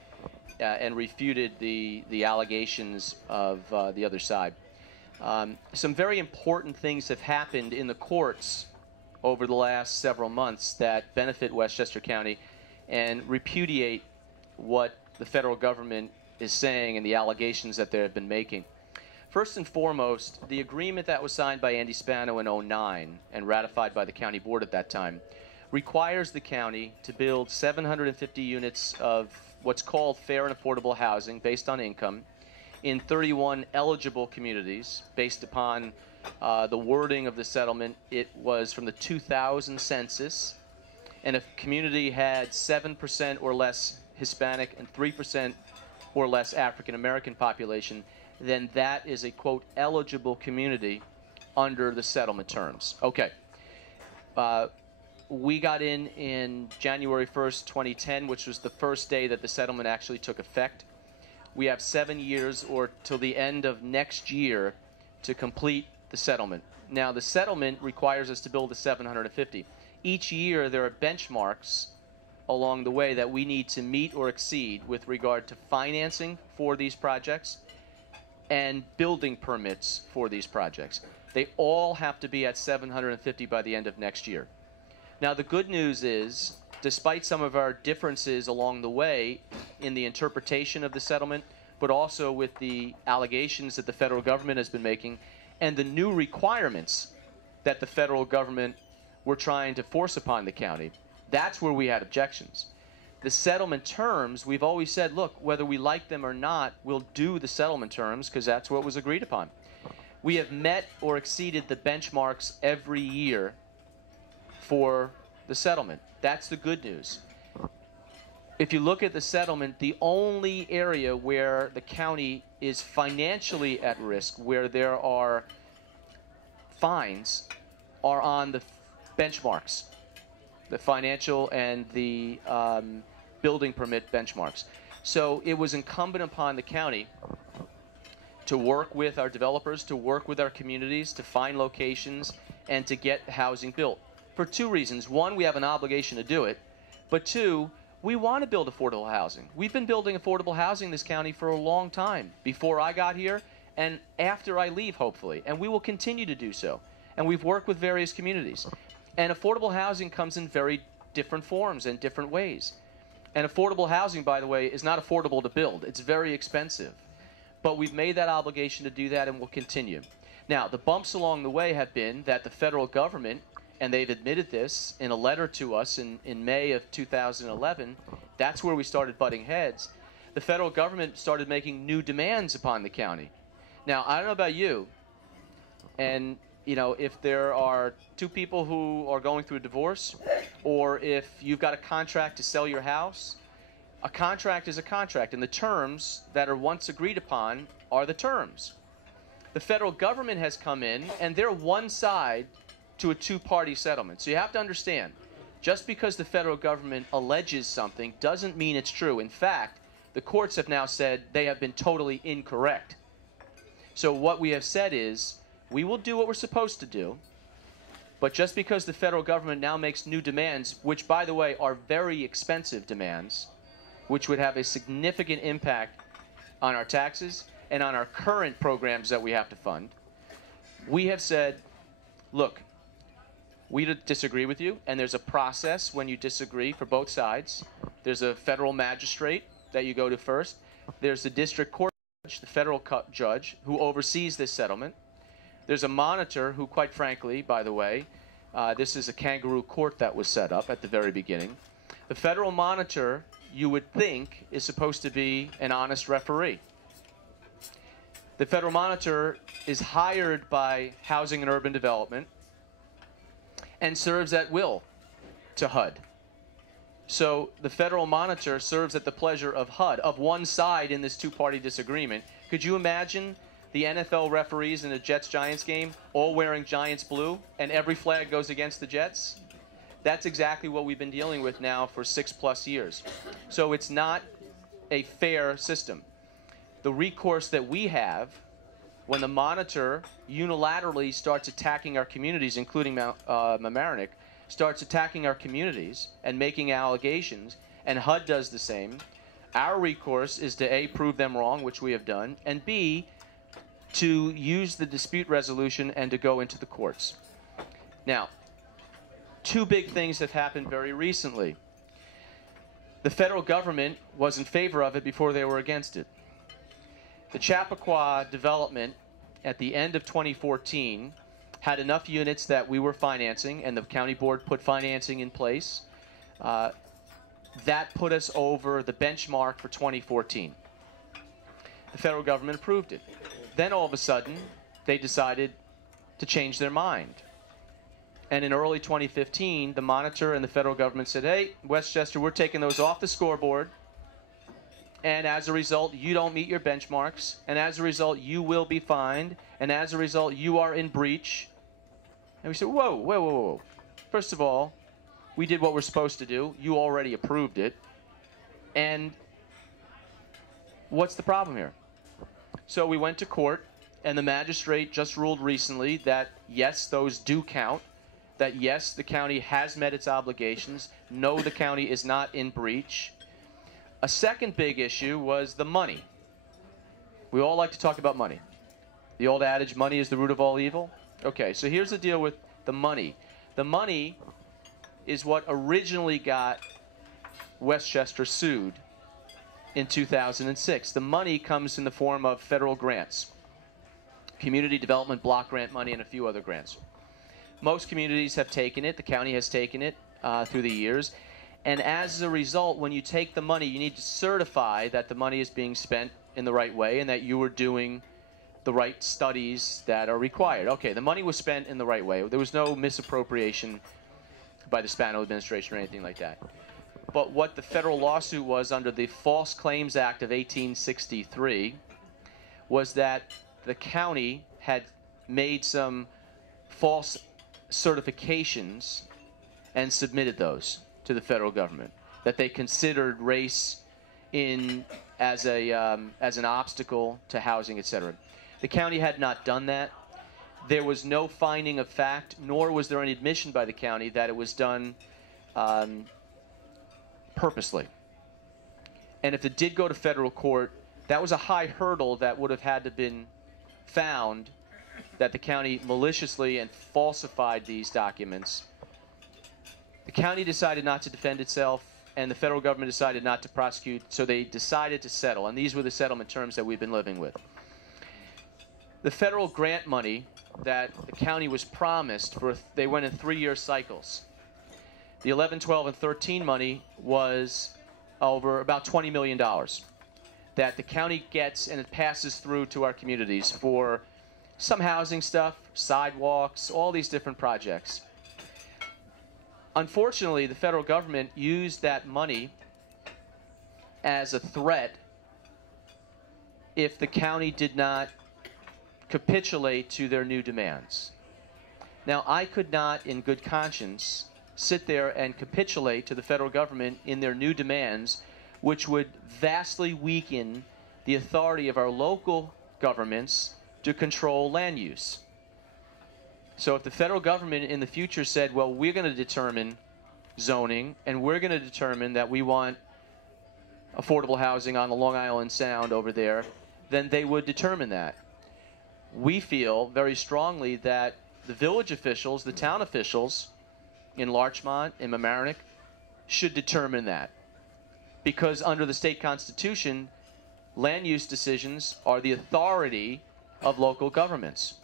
and refuted the allegations of the other side. Some very important things have happened in the courts over the last several months that benefit Westchester County and repudiate what the federal government is saying and the allegations that they have been making. First and foremost, the agreement that was signed by Andy Spano in 2009 and ratified by the county board at that time requires the county to build 750 units of what's called fair and affordable housing based on income in 31 eligible communities based upon the wording of the settlement. It was from the 2000 census, and if a community had 7% or less Hispanic and 3% or less African American population, then that is a, quote, eligible community under the settlement terms. Okay. We got in January 1st, 2010, which was the first day that the settlement actually took effect. We have 7 years, or till the end of next year, to complete the settlement. Now, the settlement requires us to build the 750. Each year, there are benchmarks along the way that we need to meet or exceed with regard to financing for these projects and building permits for these projects. They all have to be at 750 by the end of next year. Now, the good news is, despite some of our differences along the way in the interpretation of the settlement, but also with the allegations that the federal government has been making and the new requirements that the federal government were trying to force upon the county, that's where we had objections. The settlement terms, we've always said, look, whether we like them or not, we'll do the settlement terms because that's what was agreed upon. We have met or exceeded the benchmarks every year for the settlement. That's the good news. If you look at the settlement, the only area where the county is financially at risk, where there are fines, are on the benchmarks, the financial and the building permit benchmarks. So it was incumbent upon the county to work with our developers, to work with our communities, to find locations, and to get housing built. For two reasons. One, we have an obligation to do it. But two, we want to build affordable housing. We've been building affordable housing in this county for a long time, before I got here and after I leave, hopefully. And we will continue to do so. And we've worked with various communities. And affordable housing comes in very different forms and different ways. And affordable housing, by the way, is not affordable to build. It's very expensive. But we've made that obligation to do that, and we'll continue. Now, the bumps along the way have been that the federal government, and they've admitted this in a letter to us in May of 2011, that's where we started butting heads. The federal government started making new demands upon the county. Now, I don't know about you, and you know, if there are two people who are going through a divorce, or if you've got a contract to sell your house, a contract is a contract, and the terms that are once agreed upon are the terms. The federal government has come in, and they're one side to a two-party settlement. So you have to understand, just because the federal government alleges something doesn't mean it's true. In fact, the courts have now said they have been totally incorrect. So what we have said is, we will do what we're supposed to do, but just because the federal government now makes new demands, which, by the way, are very expensive demands, which would have a significant impact on our taxes and on our current programs that we have to fund, we have said, look, we disagree with you, and there's a process when you disagree for both sides. There's a federal magistrate that you go to first. There's the district court judge, the federal judge, who oversees this settlement. There's a monitor who, quite frankly, by the way, this is a kangaroo court that was set up at the very beginning. The federal monitor, you would think, is supposed to be an honest referee. The federal monitor is hired by Housing and Urban Development and serves at will to HUD. So the federal monitor serves at the pleasure of HUD, of one side in this two-party disagreement. Could you imagine the NFL referees in a Jets-Giants game all wearing Giants blue and every flag goes against the Jets? That's exactly what we've been dealing with now for 6+ years. So it's not a fair system. The recourse that we have when the monitor unilaterally starts attacking our communities, including Mamaroneck, starts attacking our communities and making allegations, and HUD does the same, our recourse is to A, prove them wrong, which we have done, and B, to use the dispute resolution and to go into the courts. Now, two big things have happened very recently. The federal government was in favor of it before they were against it. The Chappaqua development at the end of 2014 had enough units that we were financing, and the county board put financing in place. That put us over the benchmark for 2014. The federal government approved it. Then all of a sudden, they decided to change their mind. And in early 2015, the monitor and the federal government said, hey, Westchester, we're taking those off the scoreboard. and as a result, you don't meet your benchmarks, and as a result, you will be fined, and as a result, you are in breach. And we said, whoa, whoa, whoa, whoa. First of all, we did what we're supposed to do. You already approved it. And what's the problem here? So we went to court, and the magistrate just ruled recently that, yes, those do count, that, yes, the county has met its obligations. No, the county is not in breach. A second big issue was the money. We all like to talk about money. The old adage, money is the root of all evil. Okay, so here's the deal with the money. The money is what originally got Westchester sued in 2006. The money comes in the form of federal grants, community development block grant money, and a few other grants. Most communities have taken it. The county has taken it through the years. And as a result, when you take the money, you need to certify that the money is being spent in the right way and that you are doing the right studies that are required. Okay, the money was spent in the right way. There was no misappropriation by the Spano administration or anything like that. But what the federal lawsuit was under the False Claims Act of 1863 was that the county had made some false certifications and submitted those to the federal government, that they considered race as an obstacle to housing, etc. The county had not done that. There was no finding of fact, nor was there any admission by the county that it was done purposely. And if it did go to federal court, that was a high hurdle that would have had to been found, that the county maliciously and falsified these documents. The county decided not to defend itself, and the federal government decided not to prosecute, so they decided to settle, and these were the settlement terms that we've been living with. The federal grant money that the county was promised, they went in 3-year cycles. The 11, 12, and 13 money was over about $20 million that the county gets, and it passes through to our communities for some housing stuff, sidewalks, all these different projects. Unfortunately, the federal government used that money as a threat if the county did not capitulate to their new demands. Now, I could not, in good conscience, sit there and capitulate to the federal government in their new demands, which would vastly weaken the authority of our local governments to control land use. So if the federal government in the future said, well, we're going to determine zoning, and we're going to determine that we want affordable housing on the Long Island Sound over there, then they would determine that. We feel very strongly that the village officials, the town officials in Larchmont, in Mamaroneck, should determine that. Because under the state constitution, land use decisions are the authority of local governments,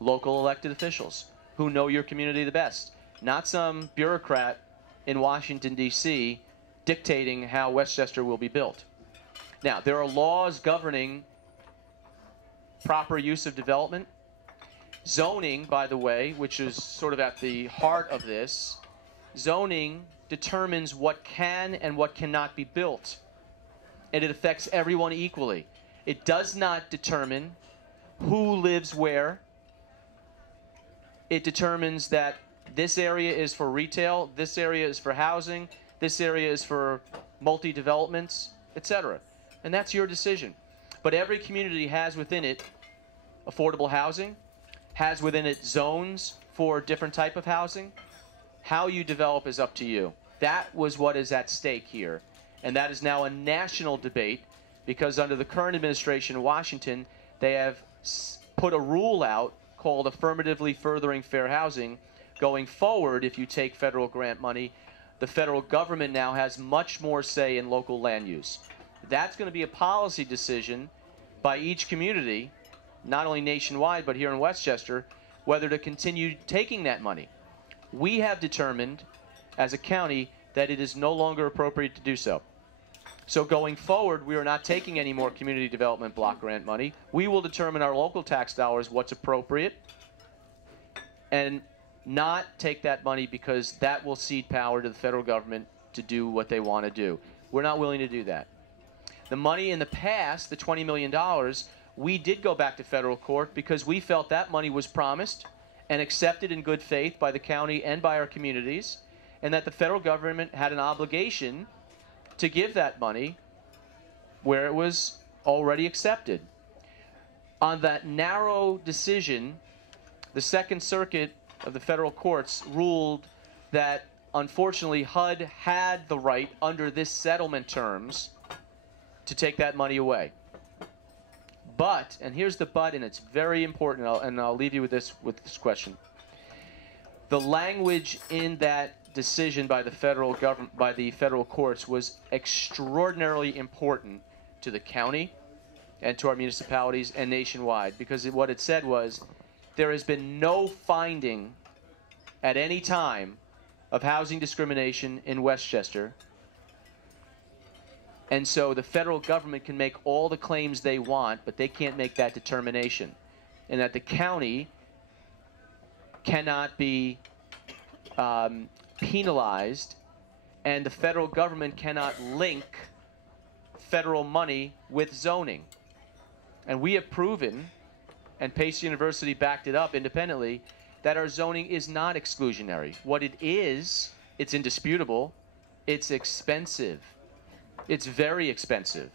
local elected officials who know your community the best, not some bureaucrat in Washington, D.C. dictating how Westchester will be built. Now, there are laws governing proper use of development. Zoning, by the way, which is sort of at the heart of this, zoning determines what can and what cannot be built, and it affects everyone equally. It does not determine who lives where. It determines that this area is for retail, this area is for housing, this area is for multi-developments, etc. And that's your decision. But every community has within it affordable housing, has within it zones for different type of housing. How you develop is up to you. That was what is at stake here. And that is now a national debate because under the current administration in Washington, they have put a rule out called affirmatively furthering fair housing. Going forward, if you take federal grant money, the federal government now has much more say in local land use. That's going to be a policy decision by each community, not only nationwide, but here in Westchester, whether to continue taking that money. We have determined as a county that it is no longer appropriate to do so. So going forward, we are not taking any more community development block grant money. We will determine our local tax dollars what's appropriate and not take that money because that will cede power to the federal government to do what they want to do. We're not willing to do that. The money in the past, the $20 million, we did go back to federal court because we felt that money was promised and accepted in good faith by the county and by our communities, and that the federal government had an obligation to give that money where it was already accepted. On that narrow decision, the Second Circuit of the federal courts ruled that, unfortunately, HUD had the right, under this settlement terms, to take that money away. But, and here's the but, and it's very important, and I'll leave you with this question. The language in that decision by the federal government, by the federal courts, was extraordinarily important to the county and to our municipalities and nationwide, because what it said was there has been no finding at any time of housing discrimination in Westchester, and so the federal government can make all the claims they want, but they can't make that determination, and that the county cannot be penalized, and the federal government cannot link federal money with zoning. And we have proven, and Pace University backed it up independently, that our zoning is not exclusionary. What it is, it's indisputable, it's expensive. It's very expensive.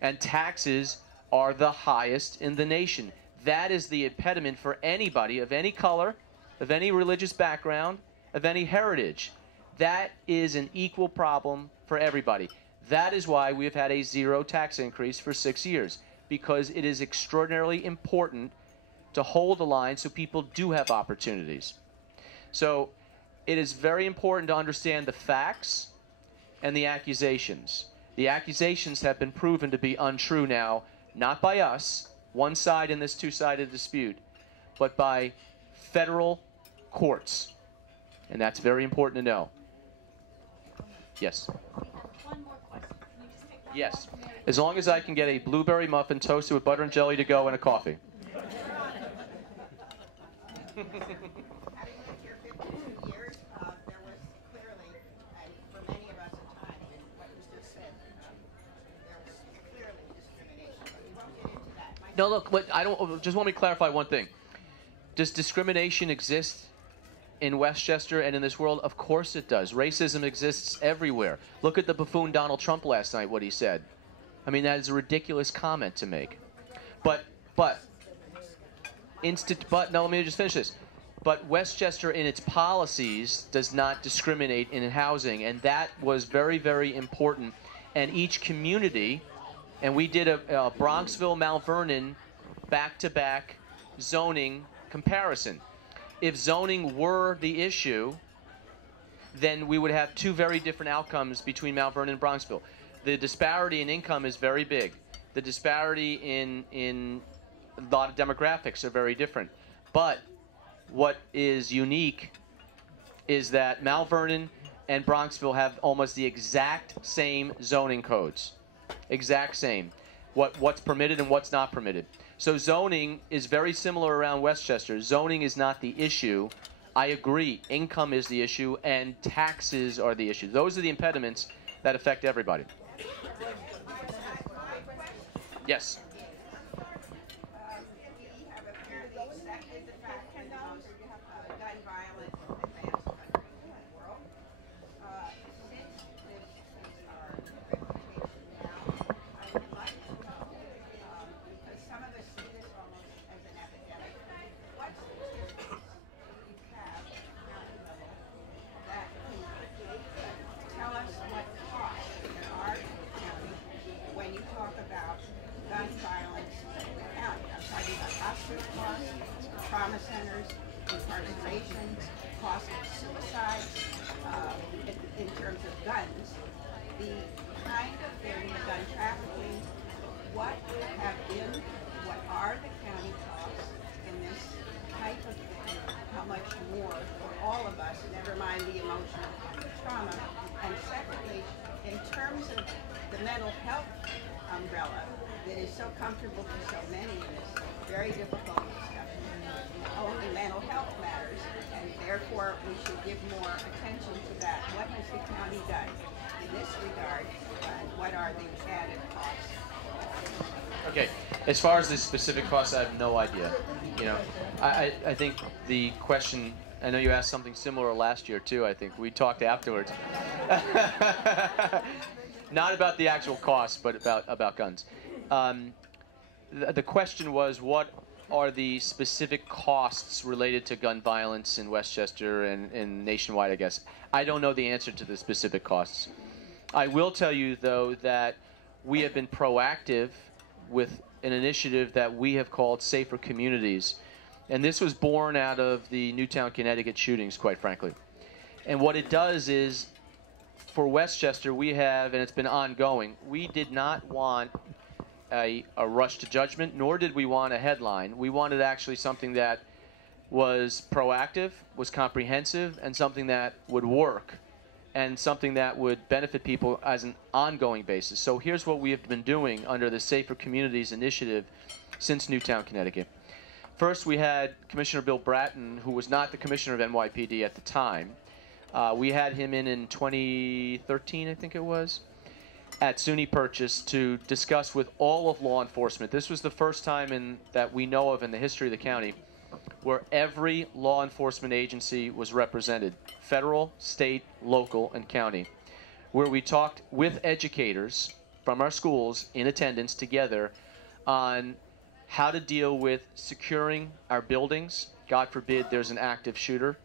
And taxes are the highest in the nation. That is the impediment for anybody of any color, of any religious background, of any heritage. That is an equal problem for everybody. That is why we have had a zero tax increase for 6 years, because it is extraordinarily important to hold the line so people do have opportunities. So it is very important to understand the facts and the accusations. The accusations have been proven to be untrue now, not by us, one side in this two-sided dispute, but by federal courts. And that's very important to know. Yes? One more question. Can you just take one Yes. more? As long as I can get a blueberry muffin toasted with butter and jelly to go and a coffee. Having lived here 52 years, there was clearly, and for many of us at times, and what was just said, there was clearly discrimination, but we won't get into that. No, look, but I don't. Just want me to clarify one thing. Does discrimination exist in Westchester and in this world? Of course it does. Racism exists everywhere. Look at the buffoon Donald Trump last night, what he said. I mean, that is a ridiculous comment to make. But no, let me just finish this. But Westchester, in its policies, does not discriminate in housing, and that was very, very important. And each community, and we did a Bronxville, Mount Vernon, back-to-back zoning comparison. If zoning were the issue, then we would have two very different outcomes between Mount Vernon and Bronxville. The disparity in income is very big. The disparity in a lot of demographics are very different. But what is unique is that Mount Vernon and Bronxville have almost the exact same zoning codes. Exact same. What's permitted and what's not permitted. So zoning is very similar around Westchester. Zoning is not the issue. I agree. Income is the issue and taxes are the issue. Those are the impediments that affect everybody. Yes. We have apparently accepted the fact that the most gun violent advanced country in the world. Since this is our reputation now, I would like to know, because some of us see this almost as an epidemic, what statistics you have at the county level that can tell us what costs there are to the county when you talk about gun violence in the county. I'm talking about hospital costs, trauma centers, incarceration, cost of suicides, in terms of guns, the kind of thing, the gun trafficking, what have been, what are the county costs in this type of thing, how much more for all of us, never mind the emotional trauma, and secondly, in terms of the mental health umbrella that is so comfortable to so many in this very difficult discussion. Only mental health matters, and therefore we should give more attention to that. What has the county done in this regard? what are the added costs? Okay, as far as the specific costs, I have no idea. You know, I think the question, I know you asked something similar last year too, I think. We talked afterwards. Not about the actual costs, but about guns. The question was, what are the specific costs related to gun violence in Westchester and nationwide, I guess. I don't know the answer to the specific costs. I will tell you, though, that we have been proactive with an initiative that we have called Safer Communities. And this was born out of the Newtown, Connecticut shootings, quite frankly. And what it does is, for Westchester, we have, and it's been ongoing, we did not want a rush to judgment, nor did we want a headline. We wanted actually something that was proactive, was comprehensive, and something that would work, and something that would benefit people as an ongoing basis. So here's what we have been doing under the Safer Communities initiative since Newtown, Connecticut. First, we had Commissioner Bill Bratton, who was not the commissioner of NYPD at the time. We had him in 2013, I think it was, at SUNY Purchase to discuss with all of law enforcement. This was the first time that we know of in the history of the county where every law enforcement agency was represented, federal, state, local, and county, where we talked with educators from our schools in attendance together on how to deal with securing our buildings, God forbid there's an active shooter,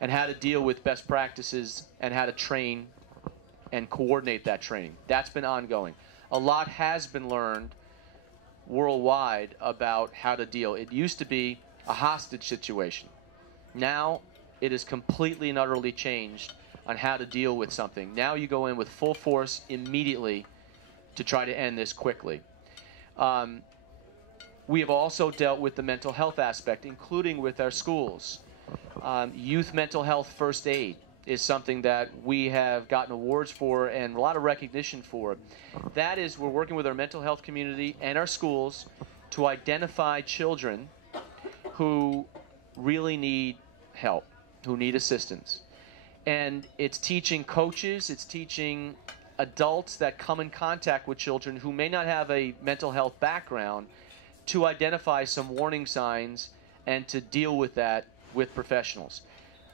and how to deal with best practices and how to train and coordinate that training. That's been ongoing. A lot has been learned worldwide about how to deal. It used to be a hostage situation. Now it is completely and utterly changed on how to deal with something. Now you go in with full force immediately to try to end this quickly. We have also dealt with the mental health aspect, including with our schools. Youth mental health first aid is something that we have gotten awards for and a lot of recognition for. That is, we're working with our mental health community and our schools to identify children who really need help, who need assistance. And it's teaching coaches, it's teaching adults that come in contact with children who may not have a mental health background to identify some warning signs and to deal with that with professionals.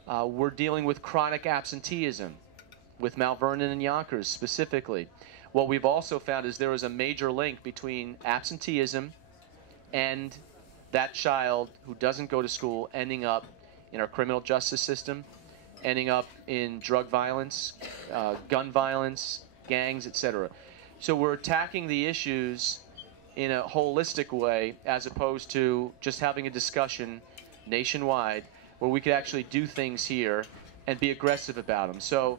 We're dealing with chronic absenteeism with Mount Vernon and Yonkers specifically. What we've also found is there is a major link between absenteeism and that child who doesn't go to school ending up in our criminal justice system, ending up in drug violence, gun violence, gangs, etc. So we're attacking the issues in a holistic way as opposed to just having a discussion nationwide where we could actually do things here and be aggressive about them. So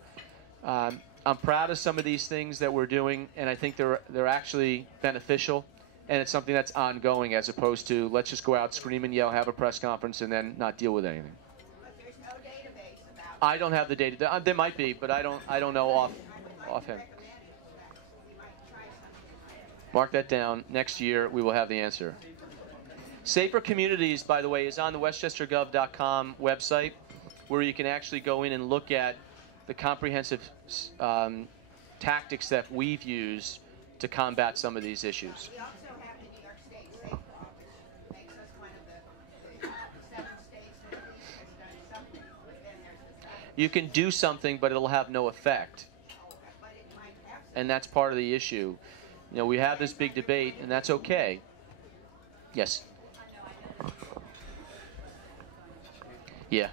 I'm proud of some of these things that we're doing, and I think they're actually beneficial, and it's something that's ongoing as opposed to let's just go out, scream and yell, have a press conference, and then not deal with anything. But there's no database about I don't have the data. There might be, but I don't know offhand. Mark that down. Next year we will have the answer. Safer Communities, by the way, is on the westchestergov.com website where you can actually go in and look at the comprehensive tactics that we've used to combat some of these issues. We also have the New York State Safe Law, which makes us one of the 7 states that has done something, but then there's this other. You can do something, but it'll have no effect. But it might have some. And that's part of the issue. You know, we have this big debate, and that's okay. Yes? Yeah.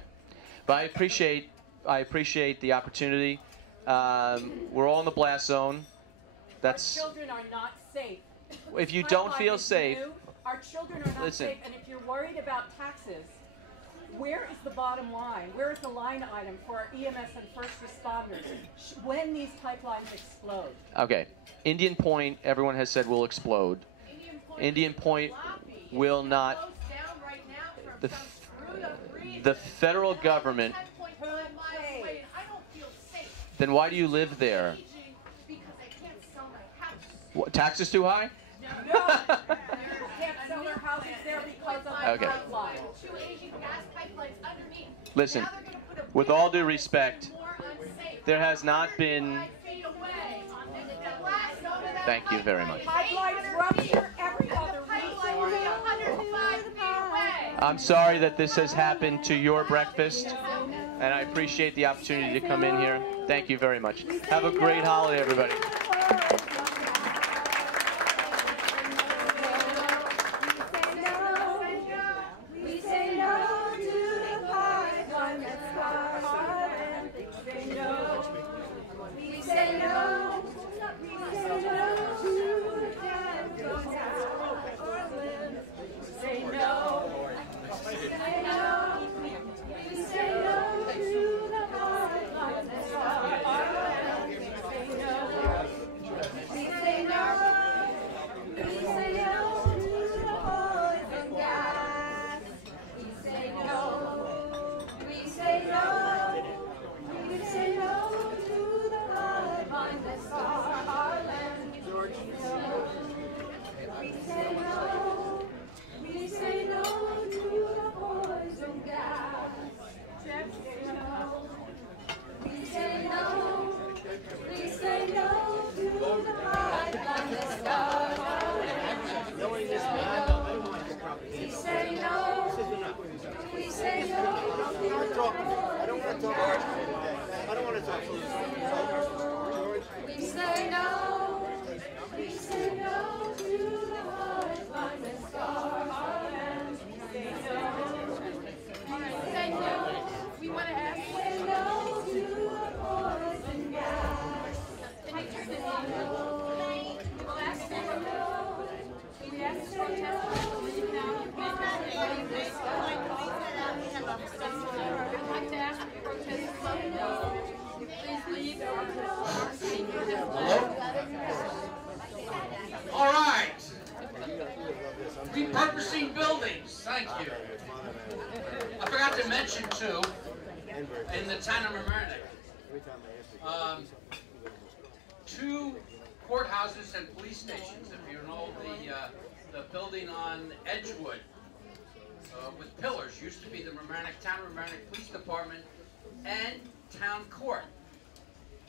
But I appreciate the opportunity. We're all in the blast zone. That's Our children are not safe. if you don't feel safe. Our children are not Listen. safe, and if you're worried about taxes, where is the bottom line? Where is the line item for our EMS and first responders when these pipelines explode? Okay. Indian Point, everyone has said will explode. Indian Point will not. The federal government. Then why do you live there? Because I can't sell my house. What, taxes too high? No, they can't sell their houses there because of the Okay. pipeline. 2 Asian gas pipelines underneath. Listen, Now they're gonna put a with all due respect, more unsafe. there has not been. Feet away. And the last Thank you very much. Pipelines rupture every other week. I'm sorry that this has happened to your breakfast, and I appreciate the opportunity to come in here. Thank you very much. Have a great holiday, everybody. All right. Repurposing buildings. Thank you. I forgot to mention, too, in the town of Mamaroneck, 2 courthouses and police stations. If you know the building on Edgewood with pillars used to be the town of Mamaroneck Police Department and Town Court.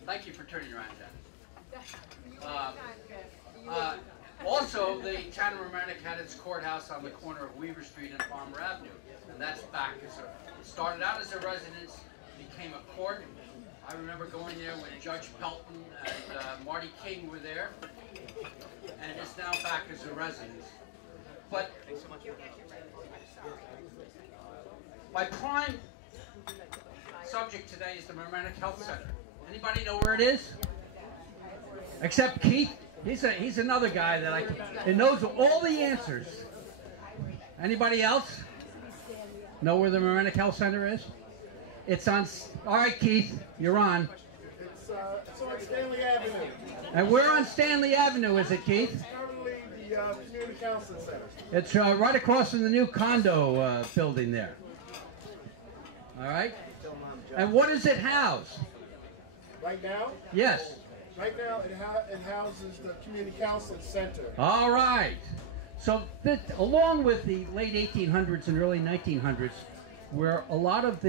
Thank you for turning around, Dennis. Also, the town of Mamaroneck had its courthouse on the corner of Weaver Street and Palmer Avenue, and that's back as it started out as a residence, became a court. I remember going there when Judge Pelton and Marty King were there, and it's now back as a residence. But my prime subject today is the Mamaroneck Health Center. Anybody know where it is? Except Keith. He's another guy that knows all the answers. Anybody else know where the Mamaroneck Health Center is? It's on. All right, Keith, you're on. It's on Stanley Avenue. And where on Stanley Avenue is it, Keith? It's currently the Community Counseling Center. It's right across from the new condo building there. All right. And what does it house? Right now? Yes. Right now, it houses the Community Counseling Center. All right. So, along with the late 1800s and early 1900s, where a lot of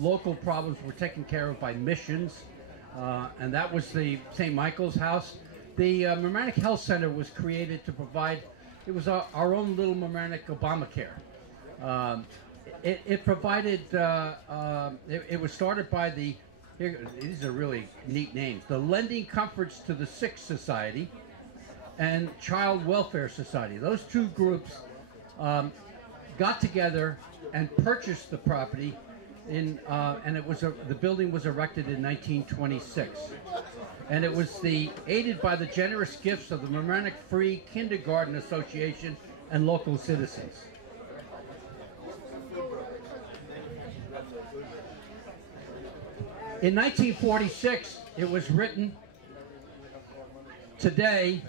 local problems were taken care of by missions, and that was the St. Michael's House. The Mamaroneck Health Center was created to provide. It was our own little Mamaroneck Obamacare. It provided. It was started by the. These are really neat names. The Lending Comforts to the Sick Society and Child Welfare Society. Those 2 groups got together and purchased the property, and the building was erected in 1926. And it was aided by the generous gifts of the Mamaroneck Free Kindergarten Association and local citizens. In 1946, it was written, today,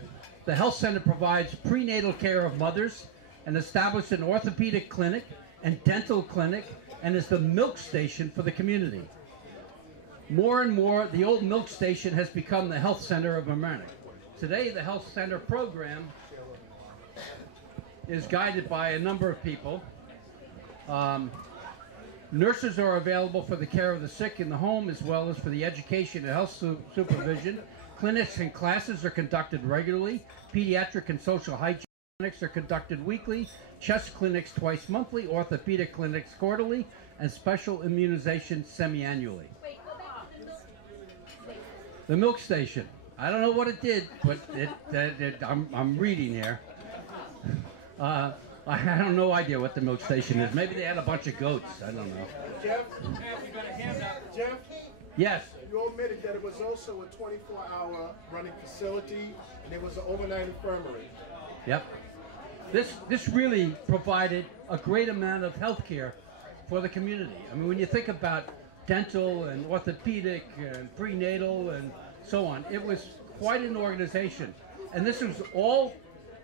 the health center provides prenatal care of mothers and established an orthopedic clinic and dental clinic and is the milk station for the community. More and more, the old milk station has become the health center of Mamaroneck. Today, the health center program is guided by a number of people. Nurses are available for the care of the sick in the home, as well as for the education and health supervision Clinics and classes are conducted regularly. Pediatric and social hygiene clinics are conducted weekly. Chest clinics twice monthly. Orthopedic clinics quarterly. And special immunization semi-annually. The milk station. I don't know what it did, but I'm reading here. I have no idea what the milk station is. Maybe they had a bunch of goats. I don't know. Jeff, you got a handout. Jeff? Yes. You admitted that it was also a 24-hour running facility, and it was an overnight infirmary. Yep. This really provided a great amount of health care for the community. I mean, when you think about dental and orthopedic and prenatal and so on, it was quite an organization. And this was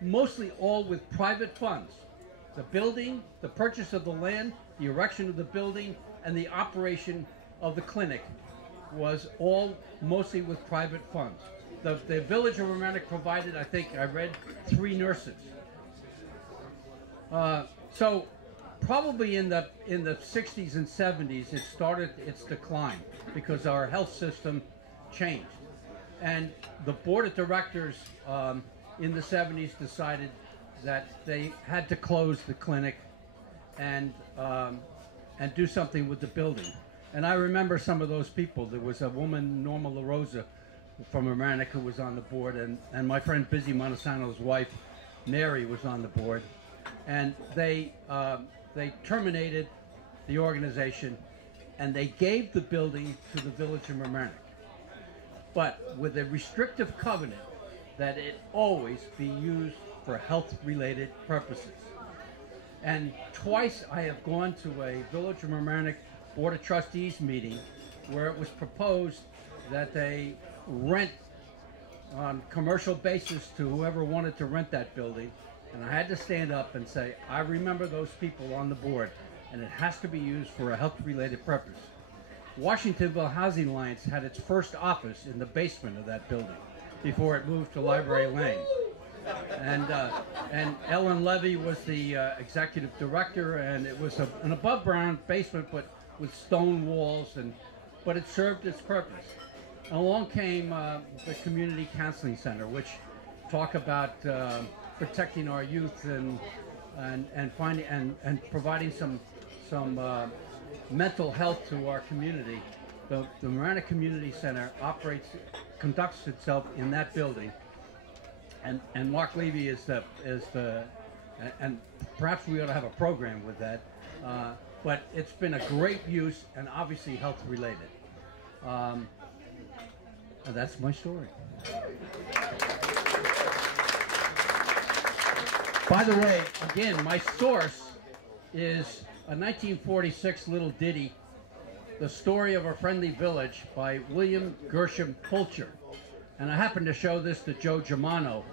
mostly all with private funds. The building, the purchase of the land, the erection of the building, and the operation of the clinic was all mostly with private funds. The village of Mamaroneck provided, I think I read, 3 nurses. So probably in the 60s and 70s, it started its decline because our health system changed. And the board of directors in the 70s decided that they had to close the clinic and do something with the building. And I remember some of those people. There was a woman, Norma La Rosa, from Mamaroneck, who was on the board, and my friend Busy Montesano's wife, Mary, was on the board. And they terminated the organization, and they gave the building to the village of Mamaroneck, but with a restrictive covenant that it always be used for health-related purposes. And twice I have gone to a Village of Mamaroneck Board of Trustees meeting where it was proposed that they rent on commercial basis to whoever wanted to rent that building. And I had to stand up and say, I remember those people on the board, and it has to be used for a health-related purpose. Washingtonville Housing Alliance had its first office in the basement of that building before it moved to Library Lane. And Ellen Levy was the executive director, and it was an above-ground basement, but with stone walls, but it served its purpose. And along came the Community Counseling Center, which talk about protecting our youth and finding and providing some mental health to our community. The Mamaroneck Community Center conducts itself in that building, and Mark Levy is the and perhaps we ought to have a program with that. But it's been a great use and obviously health related. And that's my story. By the way, again, my source is a 1946 little ditty, The Story of a Friendly Village by William Gershom Fulcher. And I happened to show this to Joe Germano.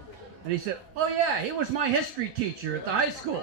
And he said, oh yeah, he was my history teacher at the high school.